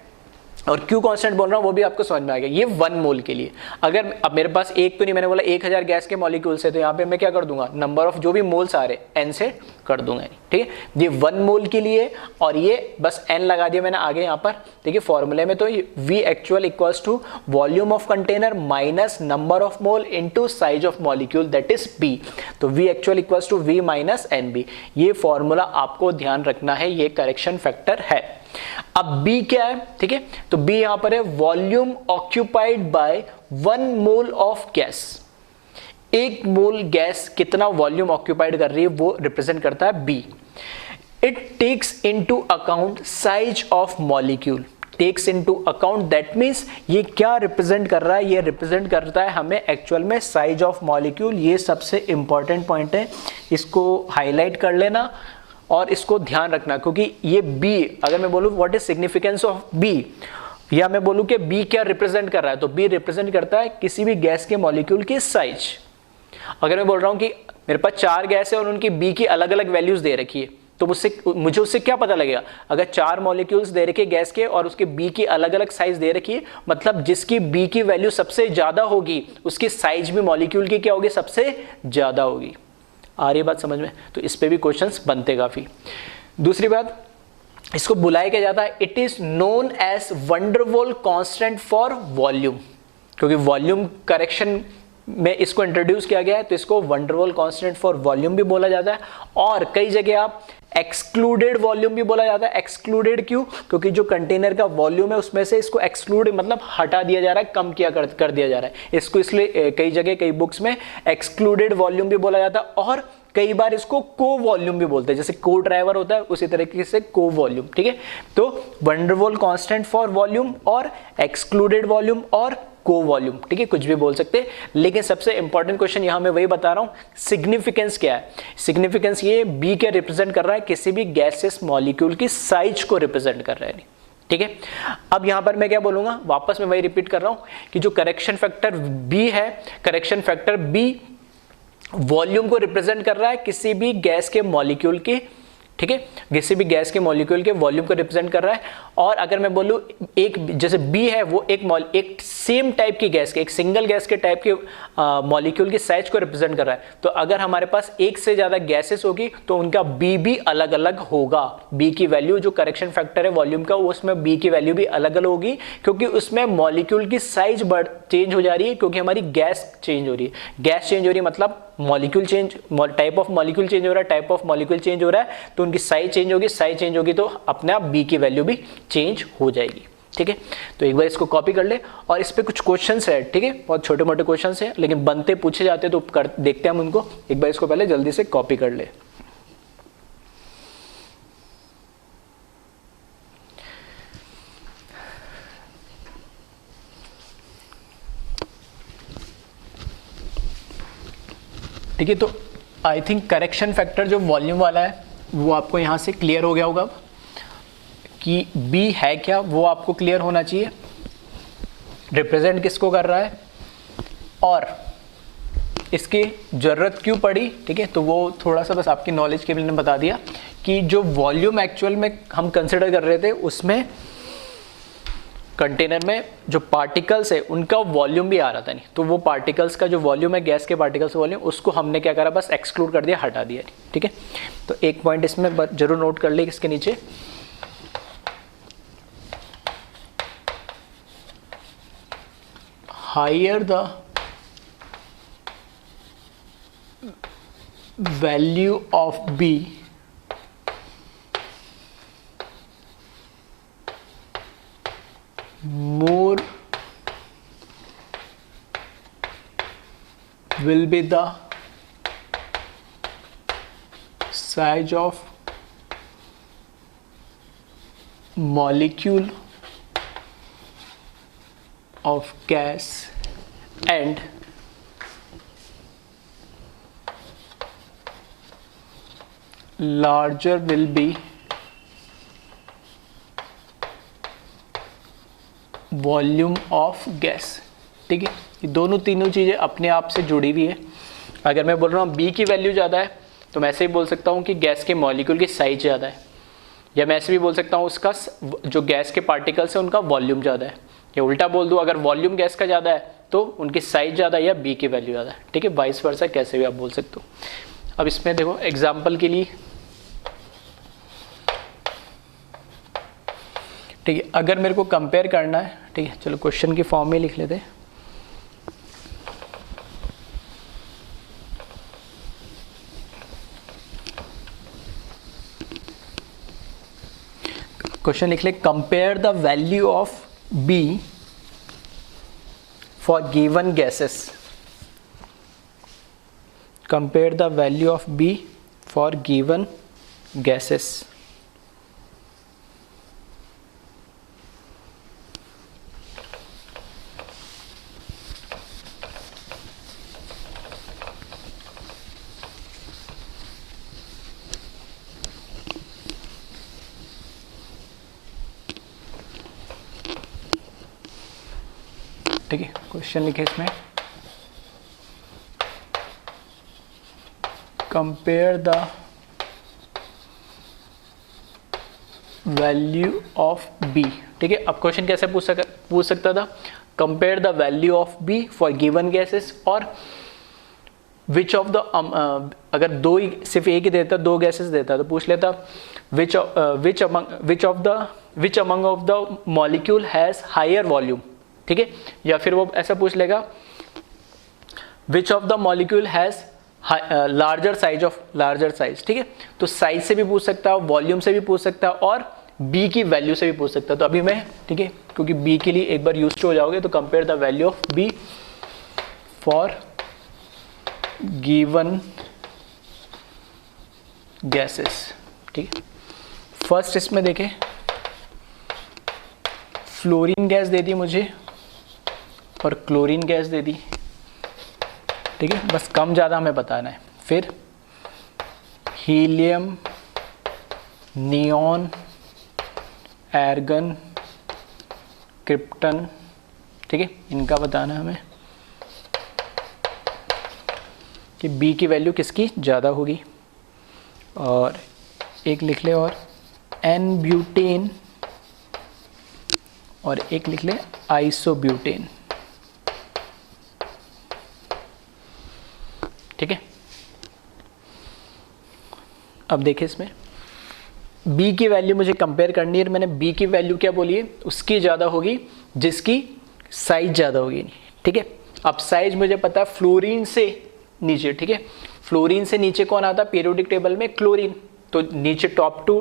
और क्यों कांस्टेंट बोल रहा हूं वो भी आपको समझ में आ गया। ये 1 मोल के लिए, अगर अब मेरे पास एक तो नहीं, मैंने बोला 1000 गैस के मॉलिक्यूल्स है, तो यहाँ पे मैं क्या कर दूंगा, नंबर ऑफ जो भी मोल्स आ रहे n से कर दूंगा, ठीक है। ये 1 मोल के लिए, और ये बस n लगा दिया मैंने आगे यहाँ पर, ठीक है, फॉर्मूले में। तो V actual equals to volume of container minus number of mole into size of molecule, that is B। तो V actual equals to V minus NB। ये फॉर्मूला आपको ध्यान रखना है, ये करेक्शन फैक्टर है। अब B क्या है, ठीक है, तो B यहां पर है volume occupied by 1 mole of gas. एक मोल गैस कितना वॉल्यूम ऑक्यूपाइड कर रही है वो रिप्रेजेंट करता है B। It takes into account size of molecule, takes into account, that means ये क्या रिप्रेजेंट कर रहा है, ये रिप्रेजेंट करता है हमें एक्चुअल में साइज ऑफ मॉलिक्यूल। ये सबसे इंपॉर्टेंट पॉइंट है, इसको हाईलाइट कर लेना और इसको ध्यान रखना, क्योंकि ये B, अगर मैं बोलूं what is significance of B, या मैं बोलूं कि B क्या रिप्रेजेंट कर रहा है, तो B रिप्रेजेंट करता है किसी भी गैस के मॉलिक्यूल की साइज। अगर मैं बोल रहा हूं कि मेरे पास 4 गैस है और उनकी B की अलग अलग वैल्यूज दे रखी है, तो मुझे उससे क्या पता लगेगा, अगर 4 मॉलिक्यूल्स दे रखे गैस के और उसके B की अलग अलग साइज दे रखी है, मतलब जिसकी B की वैल्यू सबसे ज्यादा होगी उसकी साइज भी मॉलिक्यूल की क्या होगी, सबसे ज्यादा होगी। आ रही बात समझ में, तो इस पे भी क्वेश्चंस बनते काफी। दूसरी बात, इसको बुलाया क्या जाता है, it is known as van der Waals constant for volume, क्योंकि वॉल्यूम करेक्शन में इसको इंट्रोड्यूस किया गया है, तो इसको वंडरवॉल कांस्टेंट फॉर वॉल्यूम भी बोला जाता है। और कई जगह आप एक्सक्लूडेड वॉल्यूम भी बोला जाता है। एक्सक्लूडेड क्यों, क्योंकि जो कंटेनर का वॉल्यूम है उसमें से इसको एक्सक्लूड मतलब हटा दिया जा रहा है, कम किया कर दिया जा रहा है इसको, इसलिए कई जगह कई बुक्स में एक्सक्लूडेड वॉल्यूम भी बोला जाता है। और कई बार इसको को वॉल्यूम भी बोलते हैं, जैसे को ड्राइवर होता है उसी तरीके से को वॉल्यूम, ठीक है। तो वंडरवॉल कांस्टेंट फॉर वॉल्यूम और एक्सक्लूडेड वॉल्यूम और को वॉल्यूम, ठीक है, कुछ भी बोल सकते हैं। लेकिन सबसे इंपॉर्टेंट क्वेश्चन यहां मैं वही बता रहा हूं, सिग्निफिकेंस क्या है। सिग्निफिकेंस ये B क्या रिप्रेजेंट कर रहा है, किसी भी गैसेस मॉलिक्यूल की साइज को रिप्रेजेंट कर रहा है, ठीक है। अब यहां पर मैं क्या बोलूंगा, वापस मैं वही रिपीट कर रहा हूं कि जो करेक्शन फैक्टर B है, करेक्शन फैक्टर B वॉल्यूम को रिप्रेजेंट कर रहा है किसी भी गैस के मॉलिक्यूल की, ठीक है, किसी भी गैस के मॉलिक्यूल के वॉल्यूम को रिप्रेजेंट कर रहा है। और अगर मैं बोलूं एक जैसे बी है वो एक सेम टाइप की गैस के, एक सिंगल गैस के टाइप के मॉलिक्यूल की साइज को रिप्रेजेंट कर रहा है। तो अगर हमारे पास एक से ज्यादा गैसेस होगी तो उनका बी भी अलग अलग होगा। बी की वैल्यू जो करेक्शन फैक्टर है वॉल्यूम का, उसमें बी की वैल्यू भी अलग अलग होगी, क्योंकि उसमें मॉलिक्यूल की साइज चेंज हो जा रही है, क्योंकि हमारी गैस चेंज हो रही है। गैस चेंज हो रही है मतलब molecule change, type of molecule change हो रहा है, टाइप ऑफ मॉलिक्यूल चेंज हो रहा है, तो उनकी साइज चेंज होगी, साइज चेंज होगी तो अपने आप बी की वैल्यू भी चेंज हो जाएगी। ठीक है, तो एक बार इसको कॉपी कर ले और इस पे कुछ क्वेश्चंस है, ठीक है, बहुत छोटे मोटे क्वेश्चंस हैं लेकिन बनते पूछे जाते हैं तो देखते हैं हम उनको। एक बार इसको पहले जल्दी से कॉपी कर ले। ठीक है, तो आई थिंक करेक्शन फैक्टर जो वॉल्यूम वाला है वो आपको यहां से क्लियर हो गया होगा कि B है क्या, वो आपको क्लियर होना चाहिए, रिप्रेजेंट किसको कर रहा है और इसकी ज़रूरत क्यों पड़ी। ठीक है, तो वो थोड़ा सा बस आपकी नॉलेज के लिए मैंने बता दिया कि जो वॉल्यूम एक्चुअल में हम कंसिडर कर रहे थे उसमें कंटेनर में जो पार्टिकल्स है उनका वॉल्यूम भी आ रहा था नहीं, तो वो पार्टिकल्स का जो वॉल्यूम है गैस के पार्टिकल्स का वॉल्यूम, उसको हमने क्या करा, बस एक्सक्लूड कर दिया, हटा दिया। ठीक है, तो एक पॉइंट इसमें जरूर नोट कर ले इसके नीचे, higher the value of B more will be the size of molecule of gas and larger will be volume of gas. ठीक है, ये दोनों तीनों चीज़ें अपने आप से जुड़ी हुई है। अगर मैं बोल रहा हूँ बी की वैल्यू ज़्यादा है तो मैं ऐसे ही बोल सकता हूँ कि गैस के मॉलिक्यूल की साइज ज़्यादा है, या मैं ऐसे भी बोल सकता हूँ उसका जो गैस के पार्टिकल्स है उनका वॉल्यूम ज़्यादा है, या उल्टा बोल दूँ अगर वॉल्यूम गैस का ज़्यादा है तो उनकी साइज ज़्यादा है या बी की वैल्यू ज़्यादा है। ठीक है, वाइस वर्सा कैसे भी आप बोल सकते हो। अब इसमें देखो एग्जाम्पल के लिए, ठीक है, अगर मेरे को कंपेयर करना है, ठीक है, चलो क्वेश्चन की फॉर्म में लिख लेते हैं। क्वेश्चन लिख ले, compare the value of B for given gases, compare the value of B for given gases. ठीक है, क्वेश्चन लिखे इसमें, compare the value of B. ठीक है, अब क्वेश्चन कैसे पूछ सकता था, compare the value of B for given gases और विच ऑफ द, अगर दो ही सिर्फ एक ही देता, दो गैसेस देता तो पूछ लेता which among of the molecule has higher volume. ठीक है, या फिर वो ऐसा पूछ लेगा which of the molecule has larger size. ठीक है, तो साइज से भी पूछ सकता है, वॉल्यूम से भी पूछ सकता है और बी की वैल्यू से भी पूछ सकता है। तो अभी मैं, ठीक है, क्योंकि बी के लिए एक बार यूज हो जाओगे तो compare the value of B for given gases. ठीक है, फर्स्ट इसमें देखें, फ्लोरीन गैस दे दी मुझे और क्लोरीन गैस दे दी। ठीक है, बस कम ज़्यादा हमें बताना है। फिर हीलियम, नियॉन, एर्गन, क्रिप्टन, ठीक है, इनका बताना है हमें। कि बी की वैल्यू किसकी ज़्यादा होगी, और एक लिख ले और एन ब्यूटेन, और एक लिख ले आइसोब्यूटेन। ठीक है, अब देखिए इसमें B की वैल्यू मुझे कंपेयर करनी है, मैंने B की वैल्यू क्या बोली है, उसकी ज़्यादा होगी जिसकी साइज ज़्यादा होगी। ठीक है, अब साइज मुझे पता है फ्लोरीन से नीचे। ठीक है, फ्लोरीन से नीचे कौन आता है पीरियोडिक टेबल में, क्लोरीन। तो नीचे टॉप टू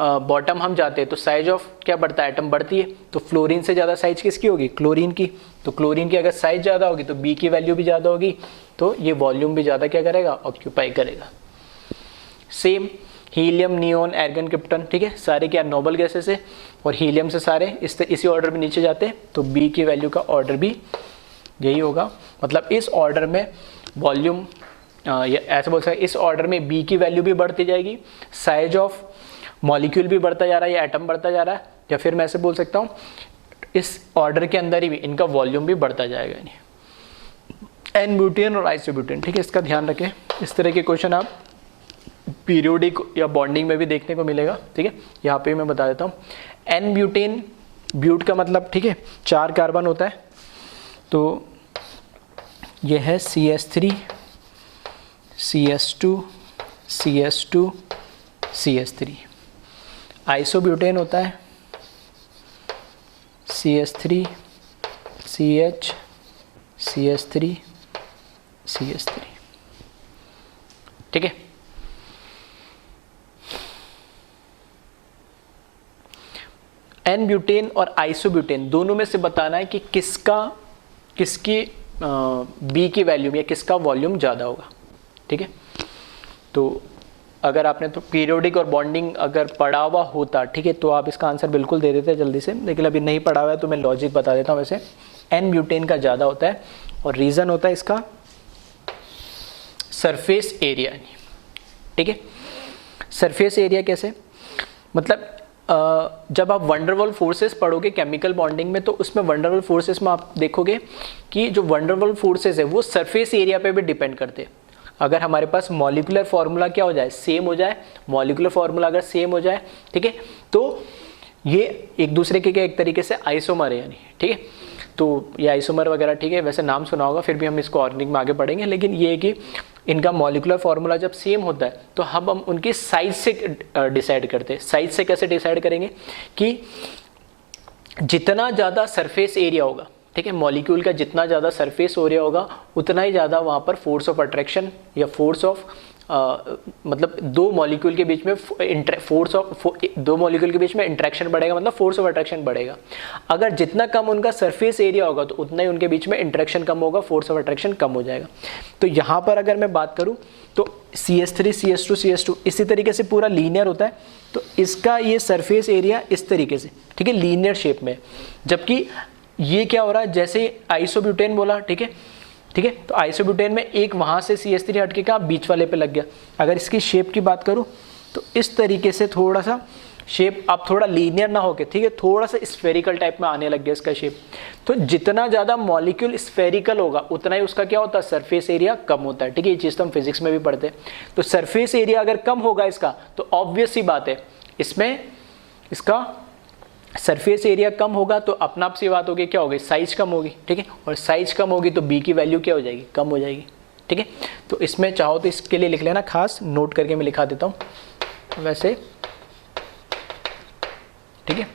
बॉटम हम जाते हैं तो साइज ऑफ क्या बढ़ता है, एटम बढ़ती है। तो फ्लोरीन से ज़्यादा साइज किसकी होगी, क्लोरीन की। तो क्लोरीन की अगर साइज ज़्यादा होगी तो B की वैल्यू भी ज़्यादा होगी, तो ये वॉल्यूम भी ज़्यादा क्या करेगा, ऑक्यूपाई करेगा। Same helium, neon, argan, krypton, ठीक है, सारे क्या नोबल गैसेस है, और हीलियम से सारे इसी ऑर्डर में नीचे जाते हैं। तो बी की वैल्यू का ऑर्डर भी यही होगा। मतलब इस ऑर्डर में वॉल्यूम, या ऐसे बोल सकते इस ऑर्डर में बी की वैल्यू भी बढ़ती जाएगी, साइज ऑफ मॉलिक्यूल भी बढ़ता जा रहा है या एटम बढ़ता जा रहा है, या फिर मैं ऐसे बोल सकता हूँ इस ऑर्डर के अंदर ही भी इनका वॉल्यूम भी बढ़ता जाएगा। एन ब्यूटेन और आइसोब्यूटेन, ठीक है, इसका ध्यान रखें। इस तरह के क्वेश्चन आप पीरियोडिक या बॉन्डिंग में भी देखने को मिलेगा। ठीक है, यहाँ पे मैं बता देता हूँ। एन ब्यूटेन, ब्यूट का मतलब, ठीक है, 4 कार्बन होता है, तो ये है CH3, CS2, CS2, CS3। Isobutane होता है CH3, CH, CS3, CS3। ठीक है, एन ब्यूटेन और आइसोब्यूटेन दोनों में से बताना है कि किसकी बी की वैल्यूम या किसका वॉल्यूम ज़्यादा होगा। ठीक है, तो अगर आपने तो पीरियोडिक और बॉन्डिंग अगर पढ़ा हुआ होता, ठीक है, तो आप इसका आंसर बिल्कुल दे देते जल्दी से, लेकिन अभी नहीं पढ़ा हुआ है तो मैं लॉजिक बता देता हूँ। वैसे एन ब्यूटेन का ज़्यादा होता है, और रीज़न होता है इसका सरफेस एरिया। ठीक है, सरफेस एरिया कैसे, मतलब जब आप वंडरवॉल फोर्सेस पढ़ोगे केमिकल बॉन्डिंग में, तो उसमें वंडरवॉल फोर्सेस में आप देखोगे कि जो वंडरवॉल फोर्सेस है वो सरफेस एरिया पे भी डिपेंड करते हैं। अगर हमारे पास मॉलिक्यूलर फार्मूला क्या हो जाए, सेम हो जाए, मॉलिक्यूलर फार्मूला अगर सेम हो जाए, ठीक है, तो ये एक दूसरे के एक तरीके से आइसोमर है यानी। ठीक है, तो ये आइसोमर वगैरह, ठीक है, वैसे नाम सुना होगा, फिर भी हम इसको ऑर्गेनिक में आगे पढ़ेंगे, लेकिन ये है कि इनका मॉलिक्यूलर फार्मूला जब सेम होता है तो हम उनकी साइज से डिसाइड करते हैं। साइज से कैसे डिसाइड करेंगे कि जितना ज़्यादा सरफेस एरिया होगा, ठीक है, मॉलिक्यूल का जितना ज़्यादा सरफेस एरिया होगा उतना ही ज़्यादा वहाँ पर फोर्स ऑफ अट्रैक्शन या फोर्स ऑफ मतलब दो मॉलिक्यूल के बीच में दो मॉलिक्यूल के बीच में इंटरेक्शन बढ़ेगा, मतलब फोर्स ऑफ अट्रैक्शन बढ़ेगा। अगर जितना कम उनका सरफेस एरिया होगा तो उतना ही उनके बीच में इंटरेक्शन कम होगा, फोर्स ऑफ अट्रैक्शन कम हो जाएगा। तो यहाँ पर अगर मैं बात करूँ तो CH3, CS2, CS2 इसी तरीके से पूरा लीनियर होता है, तो इसका ये सरफेस एरिया इस तरीके से, ठीक है, लीनियर शेप में। जबकि ये क्या हो रहा है, जैसे आइसोब्यूटेन बोला, ठीक है, ठीक है, तो आइसोब्यूटेन में एक वहाँ से CH3 हट के का बीच वाले पे लग गया। अगर इसकी शेप की बात करूँ तो इस तरीके से थोड़ा सा शेप अब थोड़ा लीनियर ना होके, ठीक है, थोड़ा सा स्फेरिकल टाइप में आने लग गया इसका शेप। तो जितना ज़्यादा मॉलिक्यूल स्फेरिकल होगा उतना ही उसका क्या होता है, सरफेस एरिया कम होता है। ठीक है, ये चीज़ तो हम फिजिक्स में भी पढ़ते हैं। तो सरफेस एरिया अगर कम होगा इसका तो ऑब्वियस सी बात है इसमें इसका सरफेस एरिया कम होगा तो अपना आप सी बात होगी, क्या होगी, साइज कम होगी। ठीक है, और साइज कम होगी तो बी की वैल्यू क्या हो जाएगी, कम हो जाएगी। ठीक है, तो इसमें चाहो तो इसके लिए लिख लेना, खास नोट करके मैं लिखा देता हूँ वैसे। ठीक है,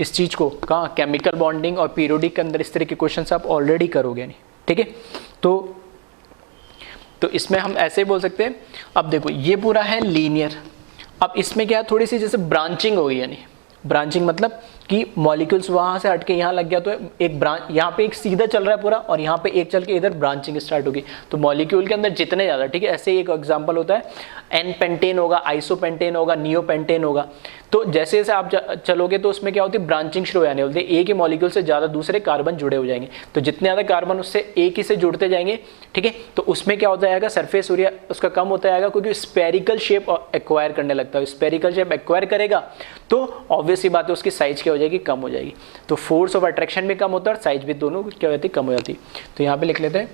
इस चीज़ को कहाँ केमिकल बॉन्डिंग और पीरियोडिक के अंदर इस तरह के क्वेश्चन आप ऑलरेडी करोगे नहीं। ठीक है, तो इसमें हम ऐसे बोल सकते हैं। अब देखो ये पूरा है लीनियर, अब इसमें क्या थोड़ी सी जैसे ब्रांचिंग होगी, यानी ब्रांचिंग मतलब कि मॉलिक्यूल्स वहाँ से हटके यहाँ लग गया तो एक ब्रांच, यहाँ पे एक सीधा चल रहा है पूरा और यहाँ पे एक चल के इधर ब्रांचिंग स्टार्ट होगी। तो मॉलिक्यूल के अंदर जितने ज़्यादा, ठीक है, ऐसे एक एग्जांपल होता है एन पेंटेन होगा, आइसोपेंटेन होगा, नियोपेंटेन होगा। तो जैसे जैसे आप चलोगे तो उसमें क्या होती है, ब्रांचिंग शुरू हो जाने बोलते हैं, एक ही मॉलिक्यूल से ज़्यादा दूसरे कार्बन जुड़े हो जाएंगे। तो जितने ज़्यादा कार्बन उससे एक ही से जुड़ते जाएंगे, ठीक है, तो उसमें क्या होता जाएगा, सरफेस एरिया उसका कम होता जाएगा, क्योंकि स्पेरिकल शेप एक्वायर करने लगता है। स्पेरिकल शेप एक्वायर करेगा तो ऑब्वियस सी बात है उसकी साइज क्या हो जाएगी, कम हो जाएगी। तो फोर्स ऑफ अट्रैक्शन भी कम होता है और साइज भी दोनों क्या हो जाती है, कम हो जाती है। तो यहाँ पे लिख लेते हैं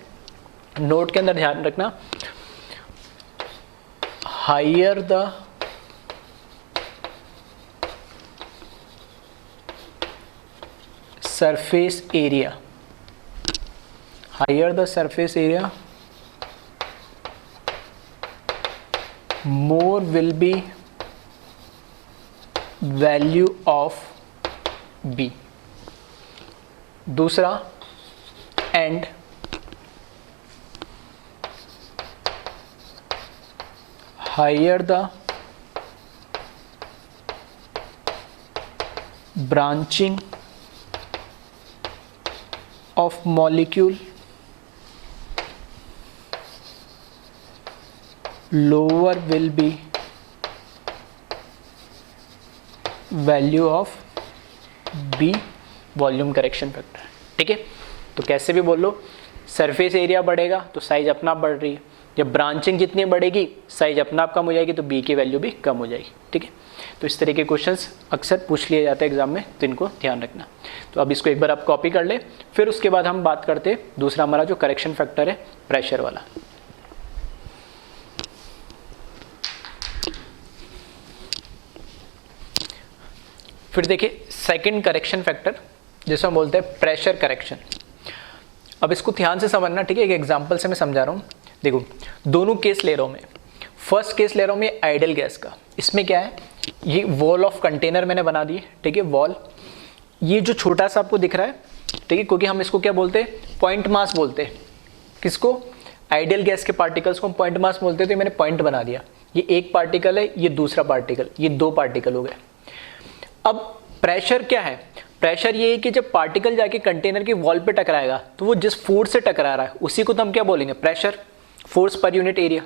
नोट के अंदर ध्यान रखना, higher the surface area, higher the surface area, more will be value of B. दूसरा, and higher the branching of molecule, lower will be value of B volume correction factor. ठीक है, तो कैसे भी बोल लो, सरफेस एरिया बढ़ेगा तो size अपना आप बढ़ रही है, जब ब्रांचिंग जितनी बढ़ेगी साइज अपना आप कम हो जाएगी, तो बी की वैल्यू भी कम हो जाएगी। ठीक है, तो इस तरह के क्वेश्चंस अक्सर पूछ लिए जाते हैं एग्जाम में, तो इनको ध्यान रखना। तो अब इसको एक बार आप कॉपी कर ले, फिर उसके बाद हम बात करते हैं दूसरा हमारा जो करेक्शन फैक्टर है प्रेशर वाला। फिर देखिए सेकंड करेक्शन फैक्टर, जिसे हम बोलते हैं प्रेशर करेक्शन। अब इसको ध्यान से समझना, ठीक है, एक एग्जांपल से मैं समझा रहा हूँ। देखो दोनों केस ले रहा हूँ मैं। फर्स्ट केस ले रहा हूँ मैं आइडियल गैस का। इसमें क्या है, ये वॉल ऑफ कंटेनर मैंने बना दी है, ठीक है, वॉल। ये जो छोटा सा आपको दिख रहा है, ठीक है, क्योंकि हम इसको क्या बोलते हैं, पॉइंट मास बोलते हैं। किसको, आइडियल गैस के पार्टिकल्स को हम पॉइंट मास बोलते हैं। तो मैंने पॉइंट बना दिया, ये एक पार्टिकल है, ये दूसरा पार्टिकल, ये दो पार्टिकल हो गए। अब प्रेशर क्या है, प्रेशर ये है कि जब पार्टिकल जाके कंटेनर की वॉल पे टकराएगा तो वो जिस फोर्स से टकरा रहा है उसी को तो हम क्या बोलेंगे, pressure, force per unit area.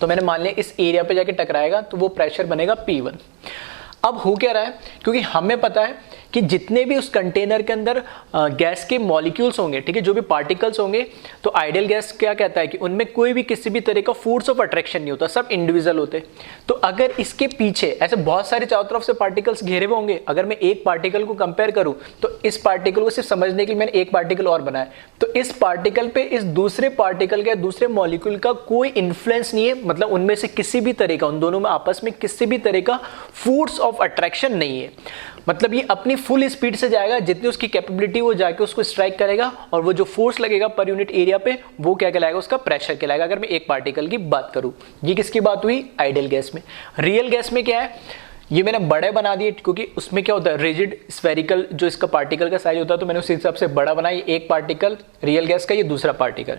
तो मैंने मान लिया इस एरिया पे जाके टकराएगा तो वो प्रेशर बनेगा P1। अब हो क्या रहा है, क्योंकि हमें पता है कि जितने भी उस कंटेनर के अंदर गैस के मॉलिक्यूल्स होंगे, ठीक है, जो भी पार्टिकल्स होंगे, तो आइडियल गैस क्या कहता है कि उनमें कोई भी किसी भी तरह का फोर्स ऑफ अट्रैक्शन नहीं होता, सब इंडिविजुअल होते। तो अगर इसके पीछे ऐसे बहुत सारे चारों तरफ से पार्टिकल्स घेरे हुए होंगे, अगर मैं एक पार्टिकल को कंपेयर करूं तो इस पार्टिकल को सिर्फ समझने के लिए मैंने एक पार्टिकल और बनाया, तो इस पार्टिकल पे इस दूसरे पार्टिकल का, दूसरे मॉलिक्यूल का कोई इन्फ्लुएंस नहीं है, मतलब उनमें से किसी भी तरह का, उन दोनों में आपस में किसी भी तरह का फोर्स ऑफ अट्रैक्शन नहीं है। मतलब ये अपनी फुल स्पीड से जाएगा, जितनी उसकी कैपेबिलिटी वो जाके उसको स्ट्राइक करेगा, और वो जो फोर्स लगेगा पर यूनिट एरिया पे वो क्या कहलाएगा, उसका प्रेशर कहलाएगा। अगर मैं एक पार्टिकल की बात करूं, ये किसकी बात हुई, आइडियल गैस में। रियल गैस में क्या है, ये मैंने बड़े बना दिए, क्योंकि उसमें क्या होता है, रिजिड स्फेरिकल जो इसका पार्टिकल का साइज होता है, तो मैंने उस हिसाब से बड़ा बनाया। एक पार्टिकल रियल गैस का, ये दूसरा पार्टिकल,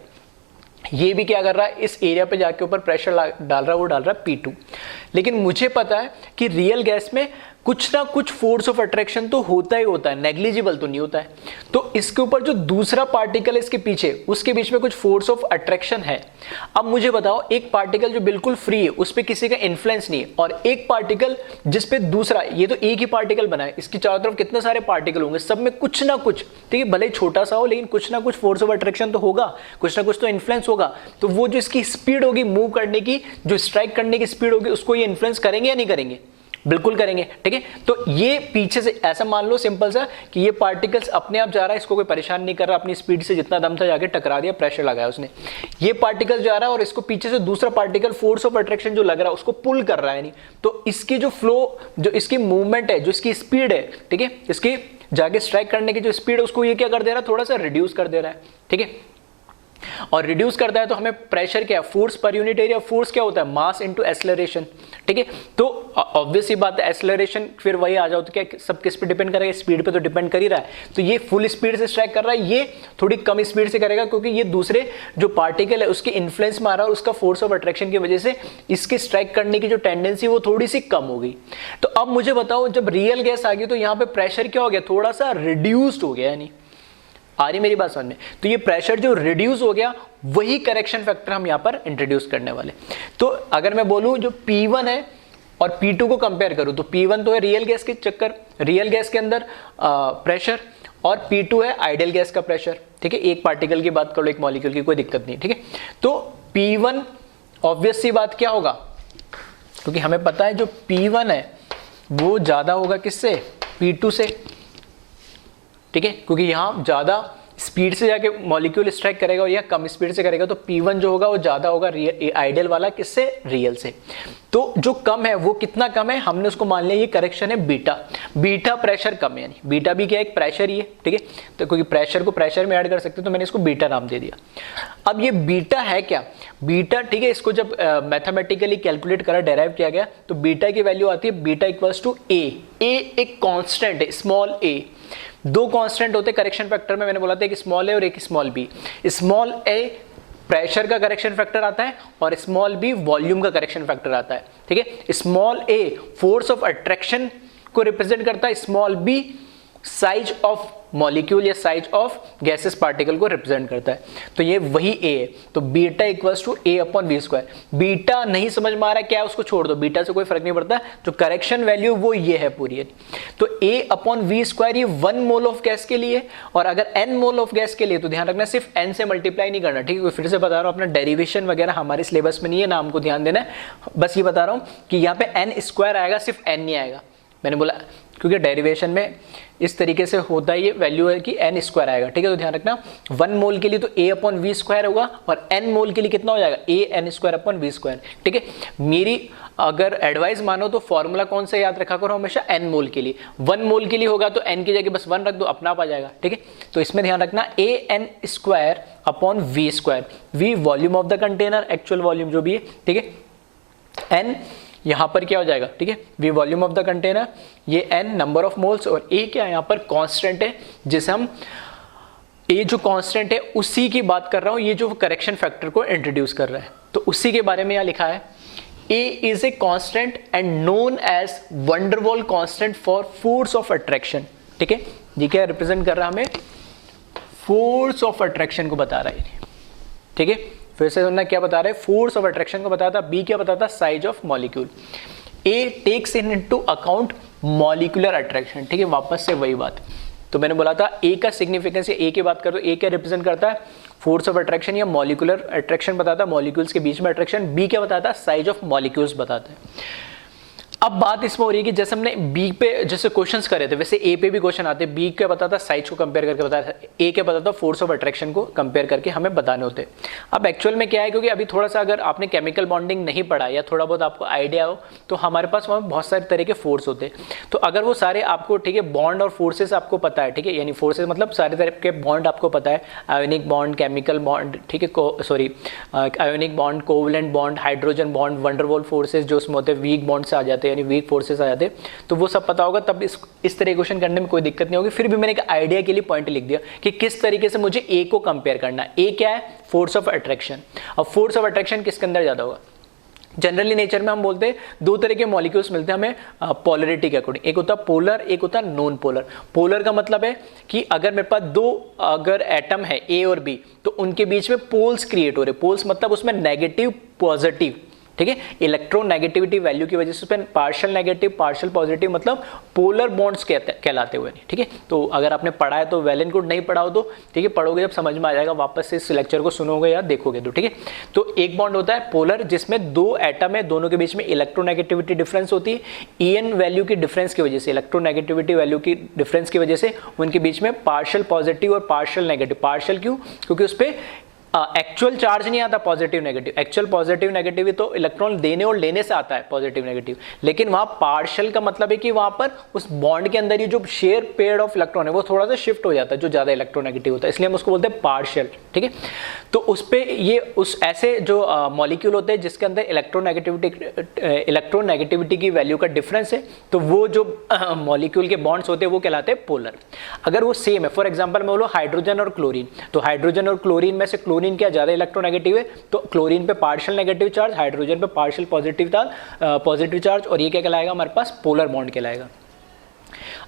ये भी क्या कर रहा है, इस एरिया पे जाके ऊपर प्रेशर डाल रहा है, वो डाल रहा है P2। लेकिन मुझे पता है कि रियल गैस में कुछ ना कुछ फोर्स ऑफ अट्रैक्शन तो होता ही होता है, नेग्लिजिबल तो नहीं होता है। तो इसके ऊपर जो दूसरा पार्टिकल है इसके पीछे, उसके बीच में कुछ फोर्स ऑफ अट्रैक्शन है। अब मुझे बताओ, एक पार्टिकल जो बिल्कुल फ्री है, उस पर किसी का इन्फ्लुएंस नहीं है, और एक पार्टिकल जिस पे दूसरा, ये तो एक ही पार्टिकल बना है, इसकी चारों तरफ कितने सारे पार्टिकल होंगे, सब में कुछ ना कुछ, ठीक है, भले छोटा सा हो लेकिन कुछ ना कुछ फोर्स ऑफ अट्रैक्शन तो होगा, कुछ ना कुछ तो इन्फ्लुएंस होगा। तो वो जो इसकी स्पीड होगी मूव करने की, जो स्ट्राइक करने की स्पीड होगी, उसको ये इन्फ्लुएंस करेंगे या नहीं करेंगे, बिल्कुल करेंगे। ठीक है, तो ये पीछे से ऐसा मान लो सिंपल सा कि ये पार्टिकल्स अपने आप जा रहा है, इसको कोई परेशान नहीं कर रहा, अपनी स्पीड से जितना दम था जाके टकरा दिया, प्रेशर लगाया उसने। ये पार्टिकल जा रहा है और इसको पीछे से दूसरा पार्टिकल फोर्स ऑफ अट्रैक्शन जो लग रहा है उसको पुल कर रहा है, नहीं तो इसकी जो फ्लो, जो इसकी मूवमेंट है, जो इसकी स्पीड है, ठीक है, इसकी जाके स्ट्राइक करने की जो स्पीड है, उसको ये क्या कर दे रहा है, थोड़ा सा रिड्यूस कर दे रहा है। ठीक है, और रिड्यूस करता है तो हमें प्रेशर क्या है, force per unit area, force क्या होता है, मास इनटू एक्सेलरेशन। ठीक है, तो ऑब्वियस ही बात है, एक्सेलरेशन फिर वही आ जाओ तो क्या सब किस पे डिपेंड करेगा, स्पीड पे तो डिपेंड कर ही रहा है। तो ये फुल स्पीड से स्ट्राइक कर रहा है, ये थोड़ी कम स्पीड से करेगा, क्योंकि ये दूसरे जो पार्टिकल है उसके इन्फ्लुएंस में आ रहा है, और उसका फोर्स ऑफ अट्रैक्शन की वजह से इसकी स्ट्राइक करने की जो टेंडेंसी वो थोड़ी सी कम हो गई। तो अब मुझे बताओ, जब रियल गैस आ गई तो यहाँ पे प्रेशर क्या हो गया, थोड़ा सा रिड्यूस्ड हो गया, यानी आ रही मेरी बात समझ में। तो ये प्रेशर जो रिड्यूस हो गया, वही करेक्शन फैक्टर हम यहाँ पर इंट्रोड्यूस करने वाले। तो अगर मैं बोलूं जो P1 है और P2 को कंपेयर करूं, तो P1 तो है रियल गैस के चक्कर, रियल गैस के अंदर प्रेशर, और P2 है आइडियल गैस का प्रेशर। ठीक है, एक पार्टिकल की बात कर लो, एक मॉलिक्यूल की, कोई दिक्कत नहीं। ठीक है, तो P1 ऑब्वियस सी बात क्या होगा, क्योंकि हमें पता है जो P1 है वो ज्यादा होगा किससे, P2 से। ठीक है, क्योंकि यहां ज्यादा स्पीड से जाके मॉलिक्यूल स्ट्राइक करेगा और या कम स्पीड से करेगा तो P1 जो होगा वो ज्यादा होगा आइडियल वाला किससे, रियल से। तो जो कम है वो कितना कम है, हमने उसको मान लिया ये करेक्शन है बीटा। बीटा प्रेशर कम है, यानी बीटा भी क्या एक प्रेशर ही है, ठीक है। तो क्योंकि प्रेशर को प्रेशर में ऐड कर सकते हैं तो मैंने इसको बीटा नाम दे दिया। अब ये बीटा है क्या, बीटा, ठीक है, इसको जब मैथमेटिकली कैलकुलेट करा, डेराइव किया गया तो बीटा की वैल्यू आती है बीटा इक्वल्स टू ए। ए एक कांस्टेंट है, स्मॉल ए। दो कांस्टेंट होते हैं करेक्शन फैक्टर में, मैंने बोला था एक स्मॉल ए और एक small b. Small a pressure का करेक्शन फैक्टर आता है और स्मॉल बी वॉल्यूम का करेक्शन फैक्टर आता है, ठीक है। Small a force of attraction को रिप्रेजेंट करता है, small b size of molecule या साइज ऑफ गैसेस पार्टिकल को रिप्रेजेंट करता है। तो ये वही ए है। तो beta equals to a upon v square. Beta नहीं समझ में आ रहा है क्या है, उसको छोड़ दो, बीटा से कोई फर्क नहीं पड़ता, जो करेक्शन वैल्यू वो ये है पूरी है। तो ए अपॉन वी स्क्वायर ये 1 मोल ऑफ गैस के लिए, और अगर n मोल ऑफ गैस के लिए तो ध्यान रखना सिर्फ n से मल्टीप्लाई नहीं करना, ठीक है। फिर से बता रहा हूँ, अपना डेरिवेशन वगैरह हमारे सिलेबस में नहीं है ना, हमको ध्यान देना है। बस ये बता रहा हूँ कि यहाँ पे n स्क्वायर आएगा, सिर्फ n नहीं आएगा। मैंने बोला क्योंकि डेरिवेशन में इस तरीके से होता है, ये वैल्यू है कि n स्क्वायर आएगा, ठीक है। तो ध्यान रखना 1 मोल के लिए तो a अपॉन वी स्क्वायर होगा और n मोल के लिए कितना हो जाएगा, a n square upon v square, ठीक है। मेरी अगर एडवाइस मानो तो फॉर्मूला कौन सा याद रखा करो हमेशा, n मोल के लिए। 1 मोल के लिए होगा तो n की जगह बस 1 रख दो, अपना आप आ जाएगा, ठीक है। तो इसमें ध्यान रखना a n square upon v square, v volume of the container, actual volume जो भी है, ठीक है। n यहाँ पर क्या हो जाएगा, ठीक है, we volume of the container, ये n नंबर ऑफ मोल्स, और a क्या यहाँ पर कांस्टेंट है, जिसे हम a जो कांस्टेंट है उसी की बात कर रहा हूँ, ये जो करेक्शन फैक्टर को इंट्रोड्यूस कर रहा है तो उसी के बारे में यहाँ लिखा है। a is a constant and known as van der Waals constant for force of attraction, ठीक है। ये क्या रिप्रेजेंट कर रहा है, हमें फोर्स ऑफ अट्रैक्शन को बता रहा है, ठीक है। फिर से सुनना क्या बता रहे हैं, फोर्स ऑफ अट्रैक्शन को बताता, बी क्या बताता, size of molecule. A takes into account molecular attraction, ठीक है, वापस से वही बात। तो मैंने बोला था ए का सिग्निफिकेंस, ए की बात करो, ए क्या रिप्रेजेंट करता है, फोर्स ऑफ अट्रैक्शन या मॉलिक्यूलर अट्रैक्शन बताता है, मॉलिक्यूल्स के बीच में अट्रैक्शन। बी क्या बताता है, साइज ऑफ मॉलिक्यूल्स बताता है। अब बात इसमें हो रही है कि जैसे हमने बी पे जैसे क्वेश्चंस करे थे वैसे ए पे भी क्वेश्चन आते हैं। बी क्या बताता, साइज को कंपेयर करके बताता, ए क्या बताता, फोर्स ऑफ अट्रैक्शन को कंपेयर करके हमें बताने होते। अब एक्चुअल में क्या है, क्योंकि अभी थोड़ा सा अगर आपने केमिकल बॉन्डिंग नहीं पढ़ा या थोड़ा बहुत आपको आइडिया हो तो हमारे पास वहाँ बहुत सारे तरह के फोर्स होते हैं। तो अगर वो सारे आपको, ठीक है, बॉन्ड और फोर्सेस आपको पता है, ठीक है, यानी फोर्सेस मतलब सारे तरह के बॉन्ड आपको पता है, आयोनिक बॉन्ड, केमिकल बॉन्ड, ठीक है, sorry ionic bond, covalent bond, hydrogen bond, van der Waals forces जो उसमें होते हैं, वीक बॉन्ड से आ जाते हैं, यानी वीक फोर्सेस आ जाते, तो वो सब पता होगा, तब इस तरह क्वेश्चन करने में कोई दिक्कत नहीं होगी। फिर भी मैंने एक आइडिया के लिए पॉइंट लिख दिया कि किस तरीके से मुझे ए को कंपेयर करना है। ए क्या है, फोर्स ऑफ अट्रैक्शन। अब फोर्स ऑफ अट्रैक्शन किसके अंदर ज्यादा होगा, जनरली नेचर में हम बोलते हैं दो तरह के मॉलिक्यूल्स मिलते हैं हमें पोलरिटी के अकॉर्डिंग, एक होता है पोलर, एक होता है नॉन पोलर। पोलर का मतलब है कि अगर मेरे पास दो अगर एटम है ए और बी तो उनके बीच में पोल्स क्रिएट हो रहे, पोल्स मतलब उसमें नेगेटिव पॉजिटिव, ठीक है, इलेक्ट्रोनेगेटिविटी वैल्यू की वजह से उसमें पार्शियल नेगेटिव पार्शियल पॉजिटिव मतलब पोलर बॉन्ड्स कहलाते हुए, ठीक है। तो अगर आपने पढ़ा है तो वेल एंड गुड, नहीं पढ़ा हो तो ठीक है, पढ़ोगे जब समझ में आ जाएगा, वापस से इस लेक्चर को सुनोगे या देखोगे तो, ठीक है। तो एक बॉन्ड होता है पोलर जिसमें दो एटम है, दोनों के बीच में इलेक्ट्रोनेगेटिविटी डिफरेंस होती है, ईएन वैल्यू की डिफरेंस की वजह से, इलेक्ट्रोनेगेटिविटी वैल्यू की डिफरेंस की वजह से उनके बीच में पार्शियल पॉजिटिव और पार्शियल नेगेटिव। पार्शियल क्यों, क्योंकि उस पर एक्चुअल चार्ज नहीं आता positive negative, actual positive negative तो इलेक्ट्रॉन देने और लेने से आता है पॉजिटिव नेगेटिव, लेकिन वहां पार्शियल का मतलब है कि वहां पर उस बॉन्ड के अंदर ही जो शेयर पेयर ऑफ इलेक्ट्रॉन है वो थोड़ा सा शिफ्ट हो जाता है, जो ज्यादा इलेक्ट्रोनेगेटिव होता है, इसलिए हम उसको बोलते हैं पार्शियल, ठीक है। तो उस पे ये उस ऐसे जो मॉलिक्यूल होते हैं जिसके अंदर इलेक्ट्रोनेगेटिविटी की वैल्यू का डिफरेंस है, तो वो जो मॉलिक्यूल के बॉन्ड्स होते हैं वो कहलाते हैं पोलर। अगर वो सेम है, फॉर एग्जांपल मैं बोलो हाइड्रोजन और क्लोरीन, तो हाइड्रोजन और क्लोरीन में से क्लोरीन क्या ज्यादा इलेक्ट्रोनेगेटिव है, तो क्लोरीन पे पार्शियल नेगेटिव चार्ज, हाइड्रोजन पे पार्शियल पॉजिटिव चार्ज, और ये क्या कहलाएगा हमारे पास पोलर बॉन्ड कहलाएगा।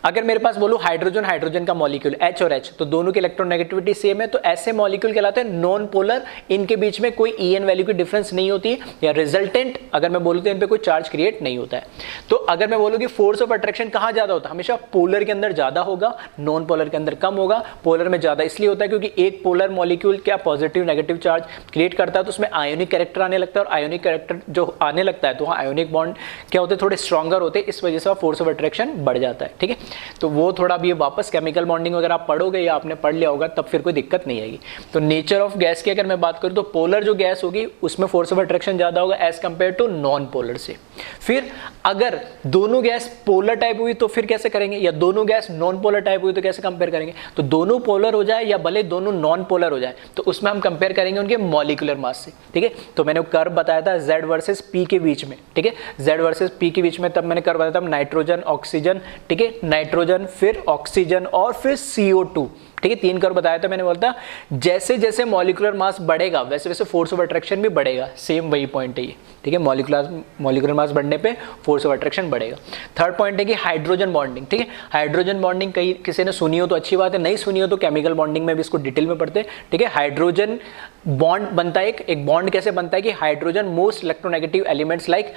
अगर मेरे पास बोलो हाइड्रोजन हाइड्रोजन का मॉलिक्यूल H और H, तो दोनों की इलेक्ट्रोनेगेटिविटी सेम है, तो ऐसे मॉलिक्यूल कहलाते हैं नॉन पोलर, इनके बीच में कोई EN वैल्यू की डिफरेंस नहीं होती है, या रिजल्टेंट अगर मैं बोलूँ तो इन पे कोई चार्ज क्रिएट नहीं होता है। तो अगर मैं बोलूँ कि फोर्स ऑफ अट्रैक्शन कहाँ ज्यादा होता है, हमेशा पोलर के अंदर ज्यादा होगा, नॉन पोलर के अंदर कम होगा। पोलर में ज्यादा इसलिए होता है क्योंकि एक पोलर मॉलिक्यूल क्या पॉजिटिव नेगेटिव चार्ज क्रिएट करता है, तो उसमें आयोनिक कैरेक्टर आने लगता है, और आयोनिक कैरेक्टर जो आने लगता है तो वहाँ आयोनिक बॉन्ड क्या होते हैं, थोड़े स्ट्रॉन्गर होते हैं, इस वजह से फोर्स ऑफ अट्रैक्शन बढ़ जाता है, ठीक है। तो वो थोड़ा भी वापस केमिकल बॉन्डिंग वगैरह आप पढ़ोगे या आपने पढ़ लिया होगा तब फिर कोई दिक्कत नहीं आएगी। तो नेचर ऑफ गैस की अगर मैं बात करूँ तो पोलर जो गैस होगी उसमें फोर्स ऑफ अट्रैक्शन ज़्यादा होगा as compare to non polar से। फिर अगर दोनों गैस पोलर टाइप हुई तो फिर कैसे करेंगे, या दोनों गैस नॉन पोलर टाइप हुई तो कैसे कंपेयर करेंगे। तो दोनों पोलर हो जाए या भले दोनों नॉन पोलर हो जाए तो उसमें हम कंपेयर करेंगे उनके मॉलिक्यूलर मास से, ठीक है। तो मैंने कर्व बताया था Z वर्सेस P के बीच में, ठीक है, Z वर्सेस P के बीच में तब मैंने कर्व बताया था नाइट्रोजन ऑक्सीजन, ठीक है, नाइट्रोजन फिर ऑक्सीजन और फिर CO2, ठीक है, 3 कर्व बताया था मैंने। बोलता जैसे जैसे मॉलिक्यूलर मास बढ़ेगा वैसे वैसे फोर्स ऑफ अट्रैक्शन भी बढ़ेगा, सेम वही पॉइंट है ये, ठीक है। मॉलिक्यूलर मास बढ़ने पे फोर्स ऑफ अट्रैक्शन बढ़ेगा। थर्ड पॉइंट है कि हाइड्रोजन बॉन्डिंग, ठीक है। हाइड्रोजन बॉन्डिंग कहीं किसी ने सुनी हो तो अच्छी बात है, नहीं सुनी हो तो केमिकल बॉन्डिंग में भी इसको डिटेल में पढ़ते हैं, ठीक है। हाइड्रोजन बॉन्ड बनता है, एक बॉन्ड कैसे बनता है कि hydrogen most electronegative elements like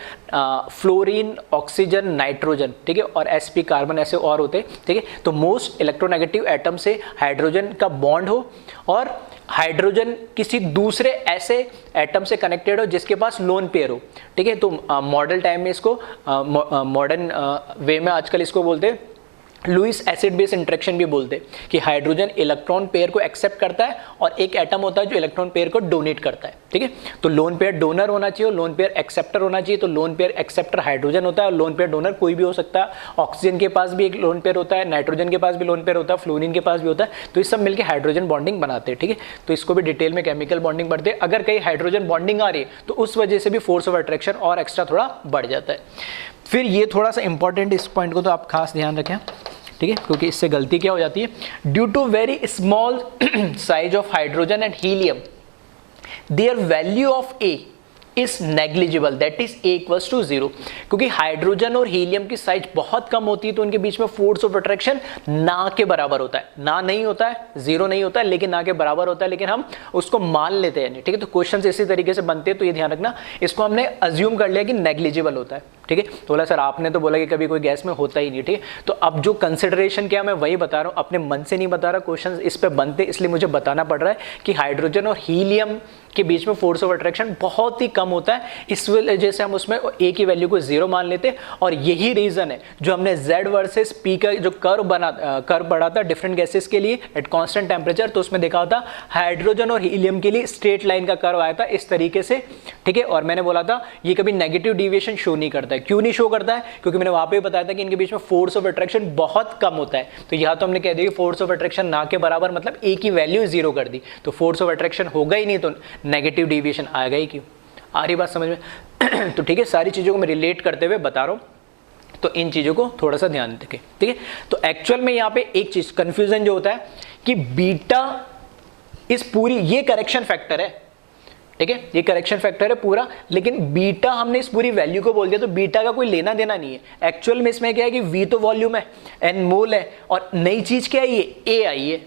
fluorine oxygen nitrogen, ठीक है, और sp कार्बन ऐसे और होते हैं, ठीक है। तो मोस्ट इलेक्ट्रोनेगेटिव एटम से हाइड्रोजन का बॉन्ड हो और हाइड्रोजन किसी दूसरे ऐसे एटम से कनेक्टेड हो जिसके पास लोन पेयर हो, ठीक है। तो मॉडर्न टाइम में इसको मॉडर्न वे में आजकल इसको बोलते हैं लुईस एसिड बेस इंटरेक्शन भी बोलते हैं कि हाइड्रोजन इलेक्ट्रॉन पेयर को एक्सेप्ट करता है और एक एटम होता है जो इलेक्ट्रॉन पेयर को डोनेट करता है, ठीक है। तो लोन पेयर डोनर होना चाहिए और लोन पेयर एक्सेप्टर होना चाहिए। तो लोन पेयर एक्सेप्टर हाइड्रोजन होता है और लोन पेयर डोनर कोई भी हो सकता है। ऑक्सीजन के पास भी एक लोन पेयर होता है, नाइट्रोजन के पास भी लोन पेयर होता है, फ्लोरीन के पास भी होता है। तो ये सब मिलकर हाइड्रोजन बॉन्डिंग बनाते हैं, ठीक है। तो इसको भी डिटेल में केमिकल बॉन्डिंग बढ़ते हैं। अगर कहीं हाइड्रोजन बॉन्डिंग आ रही है तो उस वजह से भी फोर्स ऑफ अट्रैक्शन और एक्स्ट्रा थोड़ा बढ़ जाता है। फिर ये थोड़ा सा इंपॉर्टेंट, इस पॉइंट को तो आप खास ध्यान रखें, ठीक है, क्योंकि इससे गलती क्या हो जाती है, due to very small size of hydrogen and helium their value of a is negligible, that is a equals to 0। क्योंकि हाइड्रोजन और हीलियम की साइज बहुत कम होती है तो उनके बीच में फोर्स ऑफ अट्रैक्शन ना के बराबर होता है, ना नहीं होता है, 0 नहीं होता है, लेकिन ना के बराबर होता है, लेकिन हम उसको मान लेते हैं, ठीक है। तो क्वेश्चन इसी तरीके से बनते हैं, तो ये ध्यान रखना, इसको हमने अज्यूम कर लिया कि नेग्लिजिबल होता है, ठीक है। तो बोला सर आपने तो बोला कि कभी कोई गैस में होता ही नहीं, ठीक है। तो अब जो कंसिडरेशन क्या मैं वही बता रहा हूँ, अपने मन से नहीं बता रहा, क्वेश्चन इस पे बनते इसलिए मुझे बताना पड़ रहा है कि हाइड्रोजन और हीलियम के बीच में फोर्स ऑफ अट्रैक्शन बहुत ही कम होता है, इस वजह से हम उसमें ए की वैल्यू को 0 मान लेते हैं। और यही रीजन है जो हमने Z वर्सेस P का जो कर्व बढ़ा था डिफरेंट गैसेस के लिए एट कांस्टेंट टेम्परेचर, तो उसमें देखा था हाइड्रोजन और हीलियम के लिए स्ट्रेट लाइन का कर्व आया था इस तरीके से, ठीक है। और मैंने बोला था ये कभी नेगेटिव डिविएशन शो नहीं करता है। क्यों नहीं शो करता है, क्योंकि मैंने वहां पे बताया था कि इनके बीच में फोर्स ऑफ अट्रैक्शन बहुत कम होता है। तो यहाँ तो हमने कह दिया कि फोर्स ऑफ अट्रैक्शन ना के बराबर, मतलब ए की वैल्यू 0 कर दी, तो फोर्स ऑफ अट्रैक्शन होगा ही नहीं, तो नेगेटिव डिविएशन आएगा ही क्यों। आ रही बात समझ में? तो ठीक है, सारी चीज़ों को मैं रिलेट करते हुए बता रहा हूँ, तो इन चीज़ों को थोड़ा सा ध्यान रखें, ठीक है। तो एक्चुअल में यहाँ पे एक चीज़ कन्फ्यूजन जो होता है कि बीटा इस पूरी, ये करेक्शन फैक्टर है, ठीक है, ये करेक्शन फैक्टर है पूरा, लेकिन बीटा हमने इस पूरी वैल्यू को बोल दिया तो बीटा का कोई लेना देना नहीं है। एक्चुअल में इसमें क्या है कि V तो वॉल्यूम है, N मोल है, और नई चीज़ क्या है, ये A आई है।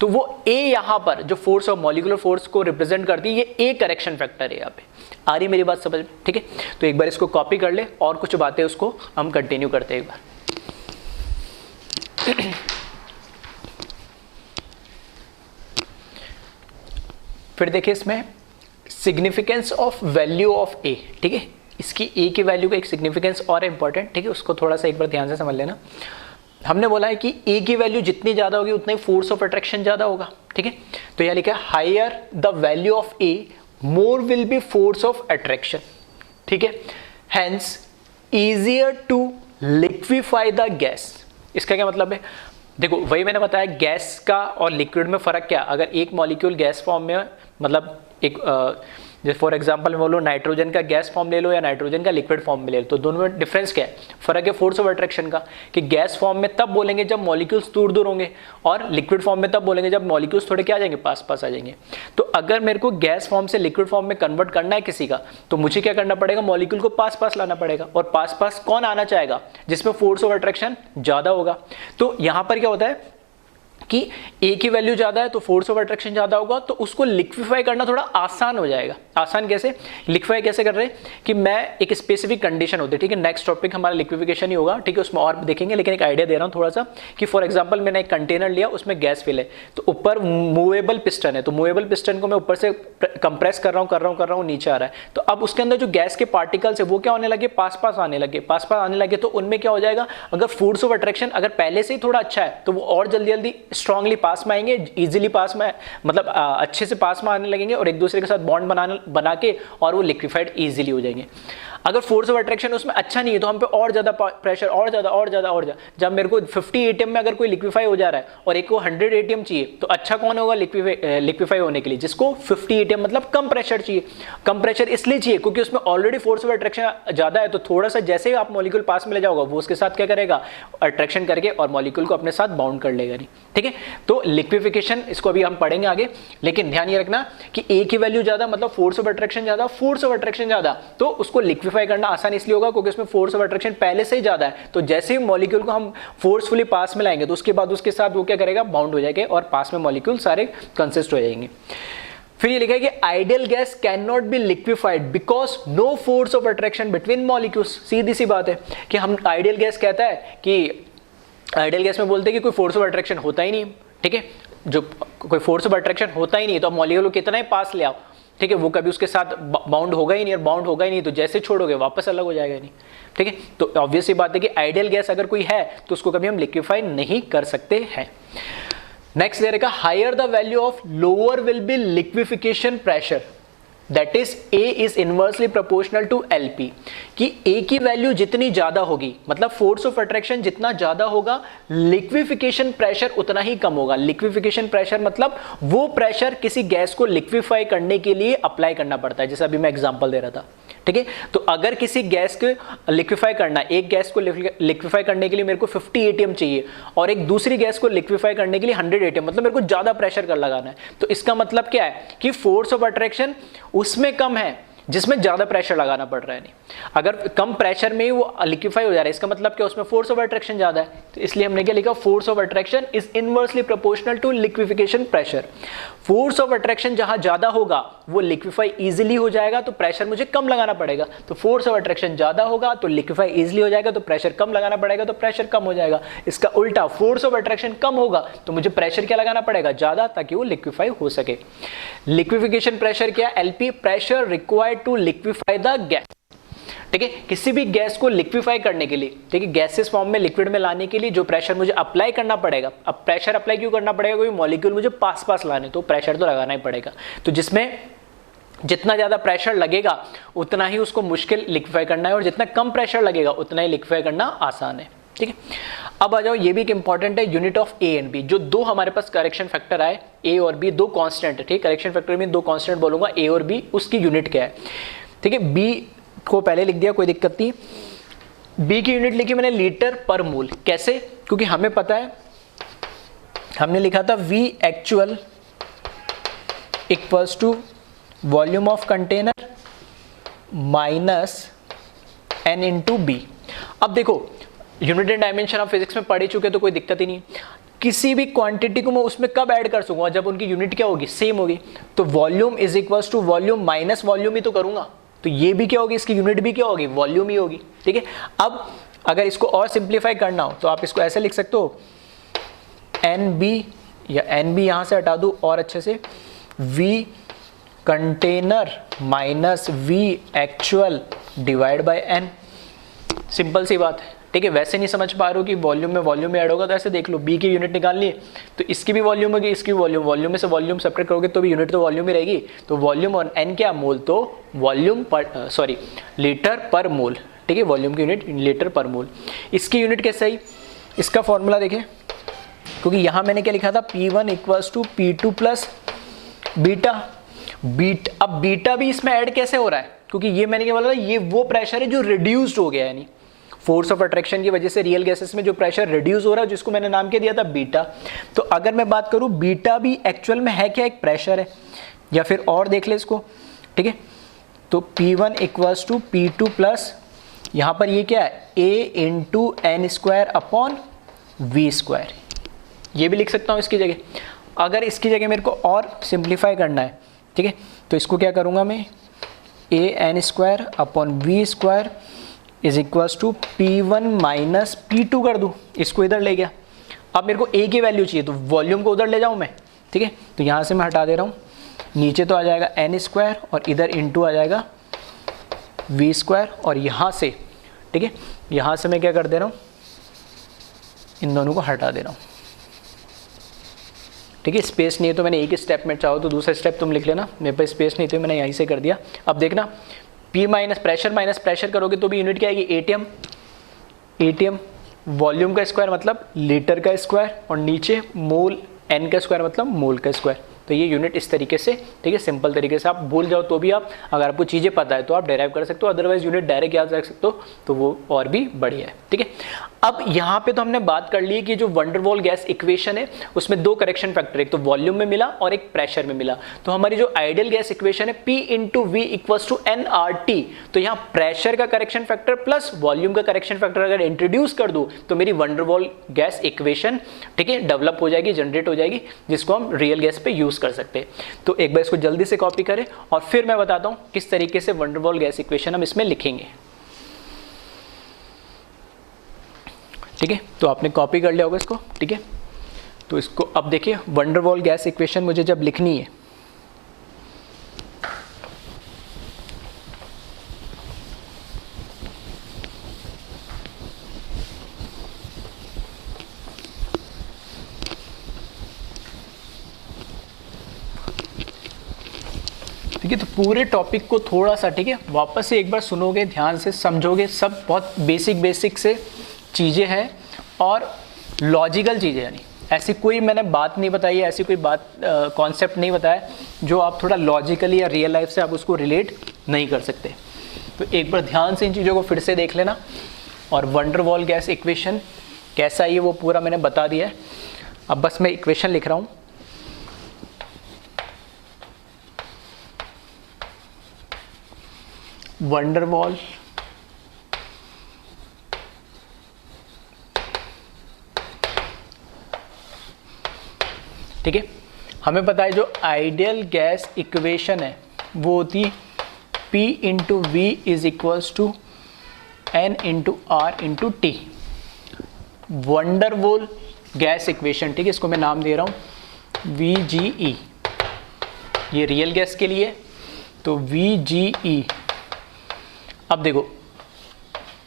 तो वो A यहाँ पर जो फोर्स और मॉलिक्यूलर फोर्स को रिप्रेजेंट करती है, ये A करेक्शन फैक्टर है यहाँ पे। आ रही मेरी बात समझ में, ठीक है। तो एक बार इसको कॉपी कर ले और कुछ बातें उसको हम कंटिन्यू करते हैं एक बार। फिर देखिए इसमें सिग्निफिकेंस ऑफ वैल्यू ऑफ ए, ठीक है। इसकी ए की वैल्यू का एक सिग्निफिकेंस और इंपॉर्टेंट, ठीक है, उसको थोड़ा सा एक बार ध्यान से समझ लेना। हमने बोला है कि ए की वैल्यू जितनी ज़्यादा होगी उतना ही फोर्स ऑफ अट्रैक्शन ज़्यादा होगा, ठीक है। तो यहाँ लिखा है higher the value of a more will be force of attraction, ठीक है। Hence easier to liquefy the gas. इसका क्या मतलब है, देखो वही मैंने बताया गैस का और लिक्विड में फ़र्क क्या। अगर एक मॉलिक्यूल गैस फॉर्म में, मतलब एक जैसे फॉर एग्जांपल मैं बोलो नाइट्रोजन का गैस फॉर्म ले लो या नाइट्रोजन का लिक्विड फॉर्म में ले लो, तो दोनों में डिफरेंस क्या है, फर्क है फोर्स ऑफ अट्रैक्शन का। कि गैस फॉर्म में तब बोलेंगे जब मॉलिक्यूल्स दूर दूर होंगे, और लिक्विड फॉर्म में तब बोलेंगे जब मॉलिक्यूल्स थोड़े क्या आ जाएंगे, पास पास आ जाएंगे। तो अगर मेरे को गैस फॉर्म से लिक्विड फॉर्म में कन्वर्ट करना है किसी का, तो मुझे क्या करना पड़ेगा, मॉलिक्यूल को पास पास लाना पड़ेगा। और पास पास कौन आना चाहेगा, जिसमें फोर्स ऑफ अट्रैक्शन ज़्यादा होगा। तो यहाँ पर क्या होता है कि ए की वैल्यू ज़्यादा है तो फोर्स ऑफ अट्रैक्शन ज़्यादा होगा, तो उसको लिक्विफाई करना थोड़ा आसान हो जाएगा। आसान कैसे लिक्विफाई कैसे कर रहे हैं कि मैं एक स्पेसिफिक कंडीशन होती है, ठीक है, नेक्स्ट टॉपिक हमारा लिक्विफिकेशन ही होगा, ठीक है, उसमें और देखेंगे, लेकिन एक आइडिया दे रहा हूँ थोड़ा सा कि फॉर एग्जांपल मैंने एक कंटेनर लिया, उसमें गैस फिल है, तो ऊपर मूवेबल पिस्टन है, तो मूवेबल पिस्टन को मैं ऊपर से कंप्रेस कर रहा हूँ, नीचे आ रहा है, तो अब उसके अंदर जो गैस के पार्टिकल्स है वो क्या होने लगे, पास पास आने लगे, तो उनमें क्या हो जाएगा, अगर फोर्स ऑफ अट्रैक्शन अगर पहले से ही थोड़ा अच्छा है तो वो और जल्दी जल्दी स्ट्रांगली पास में आएंगे, इजीली पास में, मतलब अच्छे से पास में आने लगेंगे और एक दूसरे के साथ बॉन्ड बना के और वो लिक्विफाइड इजीली हो जाएंगे। अगर फोर्स ऑफ अट्रैक्शन उसमें अच्छा नहीं है तो हम पे और ज्यादा प्रेशर, और ज्यादा, जब मेरे को 50 एटीएम में अगर कोई लिक्विफाई हो जा रहा है और एक को 100 एटीएम चाहिए, तो अच्छा कौन होगा लिक्विफाई होने के लिए, जिसको 50 एटीएम मतलब कम प्रेशर चाहिए। कम प्रेशर इसलिए चाहिए क्योंकि उसमें ऑलरेडी फोर्स ऑफ अट्रैक्शन ज्यादा है, तो थोड़ा सा जैसे ही आप मॉलिक्यूल पास में ले जाओगा वो उसके साथ क्या करेगा, अट्रैक्शन करके और मॉलिक्यूल को अपने साथ बाउंड कर लेगा नहीं, ठीक है। तो लिक्विफिकेशन इसको अभी हम पढ़ेंगे आगे, लेकिन ध्यान ये रखना कि ए की वैल्यू ज्यादा मतलब फोर्स ऑफ अट्रैक्शन ज्यादा, तो उसको लिक्विफाई करना आसान इसलिए होगा क्योंकि उसमें फोर्स ऑफ अट्रैक्शन पहले से ही ज्यादा है, तो जैसे ही मॉलिक्यूल को हम फोर्सफुली पास में लाएंगे तो उसके बाद उसके साथ वो क्या करेगा, बाउंड हो जाएगा और पास में मॉलिक्यूल सारे कंसिस्ट हो जाएंगे। फिर ये लिखा है कि ideal gas can not be liquefied because no force of attraction between molecules. सीधी सी बात है कि हम आइडियल गैस कहता है कि आइडियल गैस में बोलते हैं कि कोई फोर्स ऑफ अट्रैक्शन होता ही नहीं, ठीक है, जो कोई फोर्स ऑफ अट्रैक्शन होता ही नहीं तो आप मॉलिक्यूल को कितना ही पास ले आओ, ठीक है, वो कभी उसके साथ बाउंड होगा ही नहीं, और बाउंड होगा ही नहीं तो जैसे छोड़ोगे वापस अलग हो जाएगा नहीं, ठीक है। तो ऑब्वियस सी बात है कि आइडियल गैस अगर कोई है तो उसको कभी हम लिक्विफाई नहीं कर सकते हैं। नेक्स्ट दे रखा, higher the value of lower will be liquefaction pressure, that is A is inversely proportional to LP, कि A की वैल्यू जितनी ज्यादा होगी मतलब फोर्स ऑफ अट्रैक्शन जितना ज्यादा होगा, लिक्विफिकेशन प्रेशर उतना ही कम होगा। लिक्विफिकेशन प्रेशर मतलब वो प्रेशर किसी गैस को लिक्विफाई करने के लिए अप्लाई करना पड़ता है, जैसे अभी मैं एग्जांपल दे रहा था, ठीक है। तो अगर किसी गैस को लिक्विफाई करना, एक गैस को लिक्विफाई करने के लिए मेरे को 50 एटीएम चाहिए और एक दूसरी गैस को लिक्विफाई करने के लिए 100 एटीएम, मतलब मेरे को ज्यादा प्रेशर कर लगाना है, तो इसका मतलब क्या है कि फोर्स ऑफ अट्रैक्शन उसमें कम है जिसमें ज्यादा प्रेशर लगाना पड़ रहा है। नहीं, अगर कम प्रेशर में ही वो लिक्विफाई हो जा रहा है, इसका मतलब क्या, उसमें फोर्स ऑफ अट्रैक्शन ज्यादा है, तो इसलिए हमने क्या लिखा, force of attraction is inversely proportional to liquefaction pressure. Force of attraction जहां ज्यादा होगा वो लिक्विफाई इजीली हो जाएगा, तो प्रेशर मुझे कम लगाना पड़ेगा, तो फोर्स ऑफ अट्रैक्शन ज्यादा होगा तो लिक्विफाई इजीली हो जाएगा, तो प्रेशर कम लगाना पड़ेगा तो प्रेशर कम हो जाएगा। इसका उल्टा, फोर्स ऑफ अट्रैक्शन कम होगा तो मुझे प्रेशर क्या लगाना पड़ेगा, ज्यादा, ताकि वो लिक्विफाई हो सके। लिक्विफिकेशन प्रेशर क्या, LP, pressure required to liquefy the gas, ठीक है। किसी भी गैस को लिक्विफाई करने के लिए, ठीक है, गैसेस फॉर्म में लिक्विड में लाने के लिए जो प्रेशर मुझे अप्लाई करना पड़ेगा, अब प्रेशर अप्लाई क्यों करना पड़ेगा, कोई मॉलिक्यूल मुझे पास पास लाने, तो प्रेशर तो लगाना ही पड़ेगा, तो जिसमें जितना ज्यादा प्रेशर लगेगा उतना ही उसको मुश्किल लिक्विफाई करना है, और जितना कम प्रेशर लगेगा उतना ही लिक्विफाई करना आसान है, ठीक है। अब आ जाओ, ये भी एक इंपॉर्टेंट है, unit of A and B। जो दो हमारे पास करेक्शन फैक्टर आए, A और B, दो कांस्टेंट है, ठीक, करेक्शन फैक्टर में दो कांस्टेंट बोलूंगा, A और B, उसकी यूनिट क्या है, ठीक है। B को पहले लिख दिया, कोई दिक्कत नहीं। B की यूनिट लिखी मैंने लीटर पर मोल, कैसे, क्योंकि हमें पता है, हमने लिखा था V actual equals to volume of container minus N into B। अब देखो, unit and dimension of physics में पढ़ चुके तो कोई दिक्कत ही नहीं, किसी भी क्वांटिटी को मैं उसमें कब ऐड कर सकूंगा, जब उनकी यूनिट क्या होगी, सेम होगी, तो volume is equals to volume minus volume ही तो करूंगा, तो ये भी क्या होगी, इसकी यूनिट भी क्या होगी, वॉल्यूम ही होगी, ठीक है। अब अगर इसको और सिंप्लीफाई करना हो तो आप इसको ऐसे लिख सकते हो, NB, या NB यहां से हटा दो और अच्छे से, V container minus V actual divide by N, simple सी बात है, ठीक है। वैसे नहीं समझ पा रहे हो कि वॉल्यूम में ऐड होगा, तो ऐसे देख लो, B की यूनिट निकालनी है तो इसकी भी वॉल्यूम होगी, इसकी वॉल्यूम में से वॉल्यूम सेपरेट करोगे तो भी यूनिट तो वॉल्यूम ही रहेगी, तो वॉल्यूम और N क्या, मोल, तो वॉल्यूम पर लीटर पर मोल, ठीक है, वॉल्यूम की यूनिट लीटर पर मोल। इसकी यूनिट कैसे आई, इसका फॉर्मूला देखें, क्योंकि यहां मैंने क्या लिखा था, P1 equals to P2 plus beta. अब बीटा भी इसमें ऐड कैसे हो रहा है, क्योंकि ये मैंने क्या बोला था, ये वो प्रेशर है जो रिड्यूस्ड हो गया है, यानी फोर्स ऑफ अट्रैक्शन की वजह से रियल गैसेस में जो प्रेशर रिड्यूस हो रहा है, जिसको मैंने नाम क्या दिया था, बीटा। तो अगर मैं बात करूं, बीटा भी एक्चुअल में है क्या, एक प्रेशर है, या फिर और देख ले इसको, ठीक है। तो P1 equals to P2 plus, यहां पर ये क्या है, A into N square upon V square, ये भी लिख सकता हूँ इसकी जगह। अगर इसकी जगह मेरे को और सिंप्लीफाई करना है, ठीक है, तो इसको क्या करूँगा मैं, an² upon v² is equals to P1 minus P2 कर दूँ। इसको इधर ले गया। अब मेरे को a की वैल्यू चाहिए तो वॉल्यूम को उधर ले जाऊँ मैं, ठीक है, तो यहाँ से मैं हटा दे रहा हूँ। नीचे तो आ जाएगा n² और इधर इंटू आ जाएगा v², और यहाँ से, ठीक है, यहाँ से मैं क्या कर दे रहा हूँ, इन दोनों को हटा दे रहा हूँ, ठीक है। स्पेस नहीं है तो मैंने एक ही स्टेप में, चाहो तो दूसरा स्टेप तुम लिख लेना, मेरे पास स्पेस नहीं तो मैंने यहीं से कर दिया। अब देखना, P माइनस प्रेशर करोगे तो भी यूनिट क्या आएगी, एटीएम। एटीएम वॉल्यूम का स्क्वायर मतलब लीटर का स्क्वायर, और नीचे मोल, n का स्क्वायर मतलब मोल का स्क्वायर। तो ये यूनिट इस तरीके से, ठीक है, सिंपल तरीके से। आप भूल जाओ तो भी आप, अगर आपको चीज़ें पता है तो आप डेराइव कर सकते हो, अदरवाइज यूनिट डायरेक्ट याद रख सकते हो तो वो और भी बढ़िया है, ठीक है। अब यहाँ पे तो हमने बात कर ली कि जो वंडरवॉल गैस इक्वेशन है उसमें दो करेक्शन फैक्टर, एक तो वॉल्यूम में मिला और एक प्रेशर में मिला। तो हमारी जो आइडियल गैस इक्वेशन है P into v equals to nRT, तो यहाँ प्रेशर का करेक्शन फैक्टर प्लस वॉल्यूम का करेक्शन फैक्टर अगर इंट्रोड्यूस कर दूं तो मेरी वंडरवॉल गैस इक्वेशन, ठीक है, डेवलप हो जाएगी, जनरेट हो जाएगी, जिसको हम रियल गैस पे यूज कर सकते हैं। तो एक बार इसको जल्दी से कॉपी करें और फिर मैं बताता हूं किस तरीके से वंडरवॉल गैस इक्वेशन हम इसमें लिखेंगे, ठीक है। तो आपने कॉपी कर लिया होगा इसको, ठीक है। तो इसको अब देखिए, वंडरवॉल गैस इक्वेशन मुझे जब लिखनी है, ठीक है, तो पूरे टॉपिक को थोड़ा सा, ठीक है, वापस से एक बार सुनोगे, ध्यान से समझोगे, सब बहुत बेसिक से चीज़ें हैं और लॉजिकल चीज़ें, यानी ऐसी कोई मैंने बात नहीं बताई है, ऐसी कोई बात कॉन्सेप्ट नहीं बताया जो आप थोड़ा लॉजिकली या रियल लाइफ से आप उसको रिलेट नहीं कर सकते। तो एक बार ध्यान से इन चीज़ों को फिर से देख लेना, और वंडरवॉल गैस इक्वेशन कैसा है ये वो पूरा मैंने बता दिया है। अब बस मैं इक्वेशन लिख रहा हूँ। वंडरवॉल ठीक है, हमें पता है जो आइडियल गैस इक्वेशन है वो होती P into v is equals to N into R into T. Van der Waals gas equation, ठीक है, इसको मैं नाम दे रहा हूँ VGE, ये रियल गैस के लिए, तो VGE। अब देखो,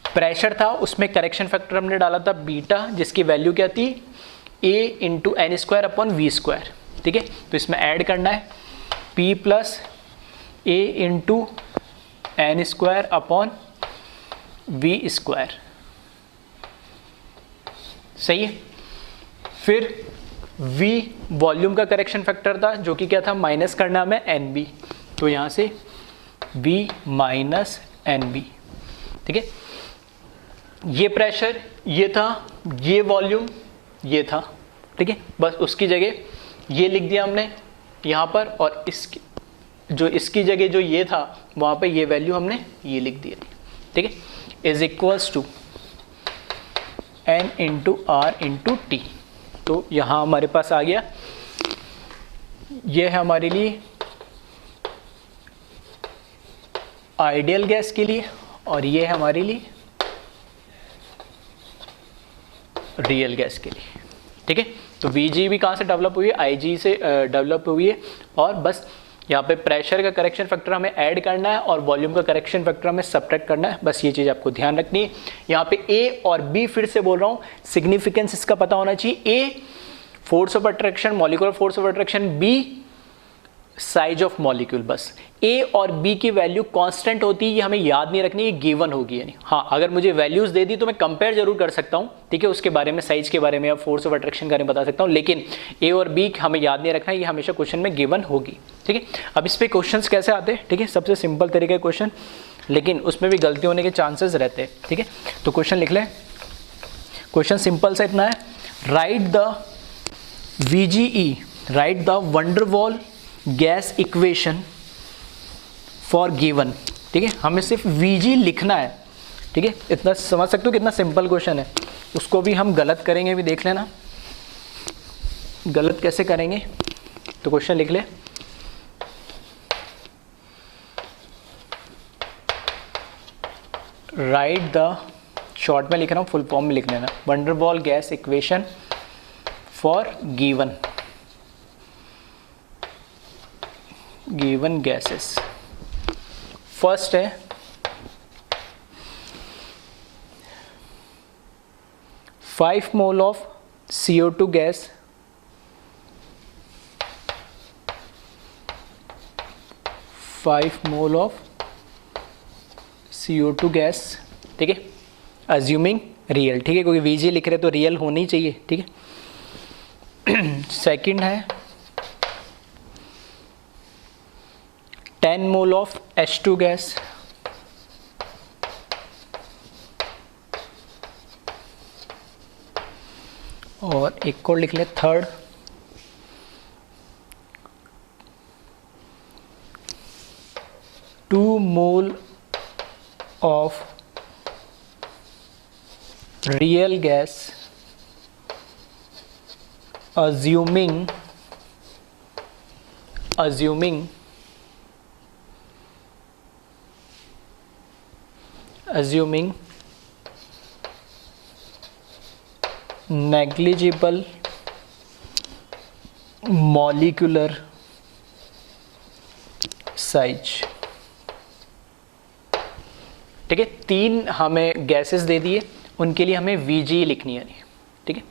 प्रेशर था, उसमें करेक्शन फैक्टर हमने डाला था बीटा, जिसकी वैल्यू क्या थी, A into n² upon v², ठीक है। तो इसमें ऐड करना है P plus A into n² upon v², सही है। फिर V वॉल्यूम का करेक्शन फैक्टर था जो कि क्या था, माइनस करना हमें NB, तो यहाँ से V माइनस NB, ठीक है। ये प्रेशर, ये था, ये वॉल्यूम, ये था, ठीक है, बस उसकी जगह ये लिख दिया हमने यहाँ पर, और इसकी जो इसकी जगह जो ये था वहाँ पे ये वैल्यू हमने ये लिख दी, ठीक है, is equals to N into R into T. तो यहाँ हमारे पास आ गया, ये है हमारे लिए आइडियल गैस के लिए, और ये है हमारे लिए रियल गैस के लिए, ठीक है। तो VG भी कहाँ से डेवलप हुई है, IG से डेवलप हुई है, और बस यहाँ पे प्रेशर का करेक्शन फैक्टर हमें ऐड करना है और वॉल्यूम का करेक्शन फैक्टर हमें सब्ट्रैक्ट करना है, बस ये चीज़ आपको ध्यान रखनी है। यहाँ पे A और B फिर से बोल रहा हूँ, सिग्निफिकेंस इसका पता होना चाहिए। A force of attraction, molecular force of attraction, B size of molecule, बस A और B की वैल्यू कांस्टेंट होती है, ये हमें याद नहीं रखनी, ये गिवन होगी, यानी हाँ, अगर मुझे वैल्यूज दे दी तो मैं कंपेयर जरूर कर सकता हूँ, ठीक है, उसके बारे में, साइज के बारे में या फोर्स ऑफ अट्रैक्शन के बारे में बता सकता हूँ, लेकिन A और B हमें याद नहीं रखना, ये हमेशा क्वेश्चन में गिवन होगी, ठीक है। अब इस पर क्वेश्चन कैसे आते हैं, ठीक है, सबसे सिंपल तरीके क्वेश्चन, लेकिन उसमें भी गलती होने के चांसेस रहते हैं, ठीक है। तो क्वेश्चन लिख लें, क्वेश्चन सिंपल सा इतना है, right the VGE, right the van der Waals gas equation for given, ठीक है, हमें सिर्फ VG लिखना है, ठीक है। इतना समझ सकते हो कितना सिंपल क्वेश्चन है, उसको भी हम गलत करेंगे भी, देख लेना। गलत कैसे करेंगे, तो क्वेश्चन लिख ले, राइट द, शॉर्ट में लिख रहा हूँ, फुल फॉर्म में लिख लेना, wonder ball gas equation for given gases. First है 5 mole of CO2 gas, 5 mole of CO2 gas, ठीक है, अज्यूमिंग रियल, ठीक है, क्योंकि VG लिख रहे तो रियल होनी ही चाहिए, ठीक है। सेकंड है 10 मोल ऑफ H2 गैस, और एक और लिख ले third, 2 mole of real gas assuming negligible molecular size, ठीक है। 3 हमें गैसेस दे दिए, उनके लिए हमें VG लिखनी है, ठीक है।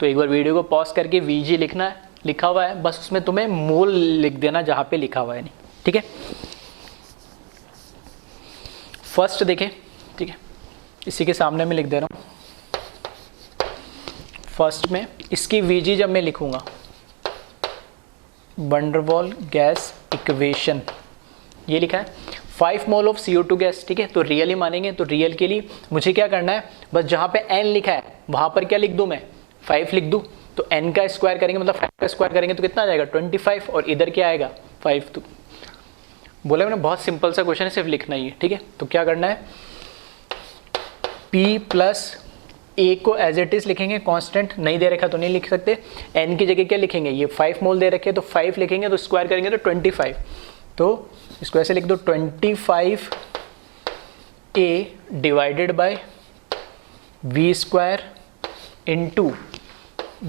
तो एक बार वीडियो को पॉज करके VG लिखना है, लिखा हुआ है, बस उसमें तुम्हें मोल लिख देना जहाँ पे लिखा हुआ है, नहीं, ठीक है। फर्स्ट देखें, ठीक है, इसी के सामने मैं लिख दे रहा हूँ। फर्स्ट में इसकी VG जब मैं लिखूँगा, वंडरबॉल गैस इक्वेशन, ये लिखा है 5 मोल ऑफ CO2 गैस, ठीक है, तो रियल ही मानेंगे। तो रियल के लिए मुझे क्या करना है, बस जहाँ पे n लिखा है वहाँ पर क्या लिख दूँ मैं, 5 लिख दूँ। तो n का स्क्वायर करेंगे, मतलब 5 का स्क्वायर करेंगे तो कितना आ जाएगा 25, और इधर क्या आएगा 5। तो बोला मैंने बहुत सिंपल सा क्वेश्चन है, सिर्फ लिखना ही है, ठीक है। तो क्या करना है, P प्लस A को एज इट इज लिखेंगे, कांस्टेंट नहीं दे रखा तो नहीं लिख सकते। n की जगह क्या लिखेंगे, ये 5 मोल दे रखे तो 5 लिखेंगे, तो स्क्वायर करेंगे तो 25, तो इसको ऐसे लिख दो 25A divided by V square into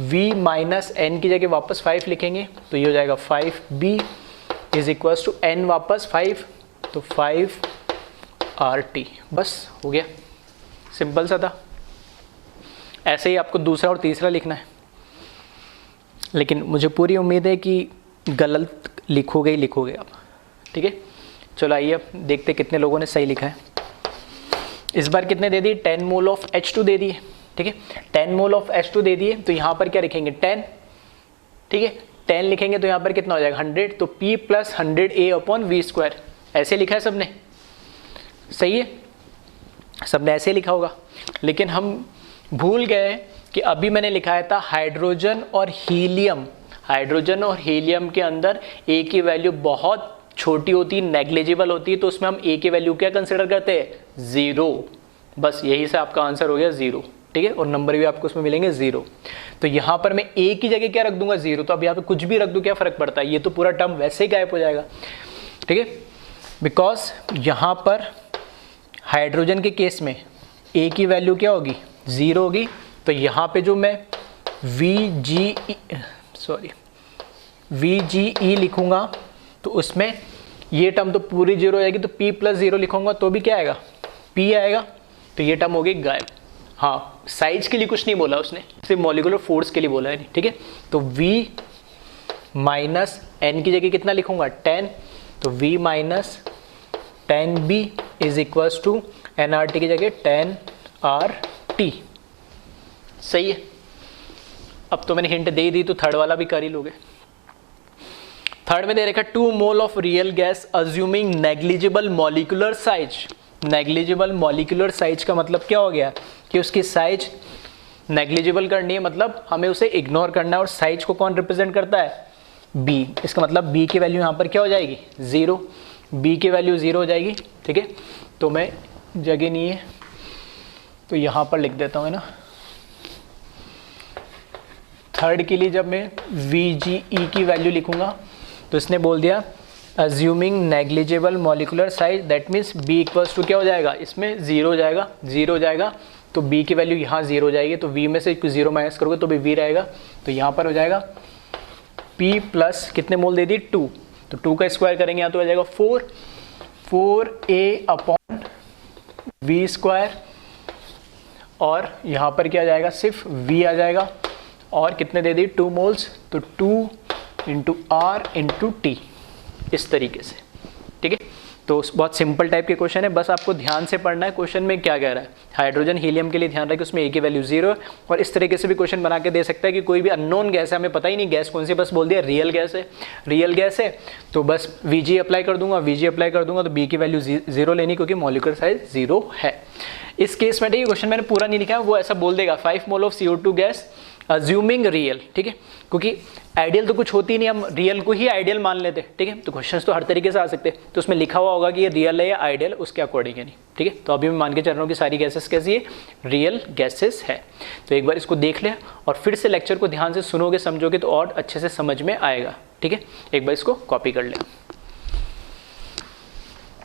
V minus n की जगह वापस 5 लिखेंगे, तो ये हो जाएगा 5B is equals to n वापस 5, तो 5RT। बस हो गया, सिंपल सा था। ऐसे ही आपको दूसरा और तीसरा लिखना है, लेकिन मुझे पूरी उम्मीद है कि गलत लिखोगे आप, ठीक है। चलो आइए अब देखते कितने लोगों ने सही लिखा है। इस बार कितने दे दिए, 10 मोल ऑफ H2 दे दिए, ठीक है। 10 मोल ऑफ H2 दे दिए, तो यहाँ पर क्या लिखेंगे 10, ठीक है। 10 लिखेंगे तो यहाँ पर कितना हो जाएगा 100, तो P plus 100A upon V square, ऐसे लिखा है सबने, सही है, सबने ऐसे लिखा होगा। लेकिन हम भूल गए कि अभी मैंने लिखाया था हाइड्रोजन और हीलियम, हाइड्रोजन और हीलियम के अंदर A की वैल्यू बहुत छोटी होती है, नेग्लिजिबल होती है, तो उसमें हम A की वैल्यू क्या कंसिडर करते हैं 0। बस यही से आपका आंसर हो गया 0, ठीक है, और नंबर भी आपको उसमें मिलेंगे 0। तो यहाँ पर मैं A की जगह क्या रख दूंगा 0, तो अब यहाँ पे कुछ भी रख दूँ क्या फ़र्क पड़ता है, ये तो पूरा टर्म वैसे ही गायब हो जाएगा, ठीक है। बिकॉज यहाँ पर हाइड्रोजन के केस में A की वैल्यू क्या होगी 0 होगी, तो यहाँ पे जो मैं VGE लिखूँगा तो उसमें ये टर्म तो पूरी 0 हो जाएगी, तो P प्लस 0 लिखूँगा तो भी क्या आएगा P आएगा, तो ये टर्म होगी गायब। हाँ, साइज के लिए कुछ नहीं बोला उसने, सिर्फ मॉलिक्यूलर फोर्स के लिए बोला है, ठीक है। तो V माइनस n की जगह कितना लिखूँगा 10, तो V minus 10B is equals to nRT की जगह 10RT, सही है। अब तो मैंने हिंट दे दी, तो थर्ड वाला भी कर ही लोगे। थर्ड में दे रखा 2 mole of real gas assuming negligible molecular size. Negligible molecular size का मतलब क्या हो गया कि उसकी साइज नेग्लिजिबल करनी है, मतलब हमें उसे इग्नोर करना है, और साइज को कौन रिप्रेजेंट करता है B। इसका मतलब B की वैल्यू यहाँ पर क्या हो जाएगी 0, B की वैल्यू 0 हो जाएगी, ठीक है। तो मैं जगह नहीं है तो यहाँ पर लिख देता हूँ, है ना। थर्ड के लिए जब मैं VGE की वैल्यू लिखूंगा तो इसने बोल दिया assuming negligible molecular size, that means B equals to क्या हो जाएगा, इसमें 0 हो जाएगा, 0 हो जाएगा तो B की वैल्यू यहाँ 0 हो जाएगी, तो V में से 0 माइनस करोगे तो भी V रहेगा, तो यहाँ पर हो जाएगा P प्लस कितने मोल दे दी 2, तो 2 का स्क्वायर करेंगे यहाँ तो हो जाएगा 4A अपॉन V स्क्वायर, और यहाँ पर क्या आ जाएगा, सिर्फ V आ जाएगा, और कितने दे दी 2 मोल्स, तो 2 इंटू R इंटू T, इस तरीके से। ठीक है, तो बहुत सिंपल टाइप के क्वेश्चन है, बस आपको ध्यान से पढ़ना है क्वेश्चन में क्या कह रहा है। हाइड्रोजन हीलियम के लिए ध्यान रखें उसमें A की वैल्यू 0 है, और इस तरीके से भी क्वेश्चन बना के दे सकता है कि कोई भी अननोन गैस है, हमें पता ही नहीं गैस कौन सी, बस बोल दिया रियल गैस है, रियल गैस है तो बस VG अप्लाई कर दूंगा, VG अप्लाई कर दूंगा तो B की वैल्यू 0 लेनी क्योंकि मॉलिक्यूलर साइज 0 है। इस केस में ये क्वेश्चन मैंने पूरा नहीं लिखा है, वो ऐसा बोल देगा 5 mole of CO2 gas assuming real, ठीक है, क्योंकि आइडियल तो कुछ होती नहीं, हम रियल को ही आइडियल मान लेते, ठीक है, तो क्वेश्चंस तो हर तरीके से आ सकते हैं, तो उसमें लिखा हुआ होगा कि ये रियल है या आइडियल, उसके अकॉर्डिंग है नहीं, ठीक है। तो अभी मैं मान के चल रहा हूँ कि सारी गैसेस कैसी है, रियल गैसेस है। तो एक बार इसको देख ले और फिर से लेक्चर को ध्यान से सुनोगे समझोगे तो और अच्छे से समझ में आएगा, ठीक है। एक बार इसको कॉपी कर ले।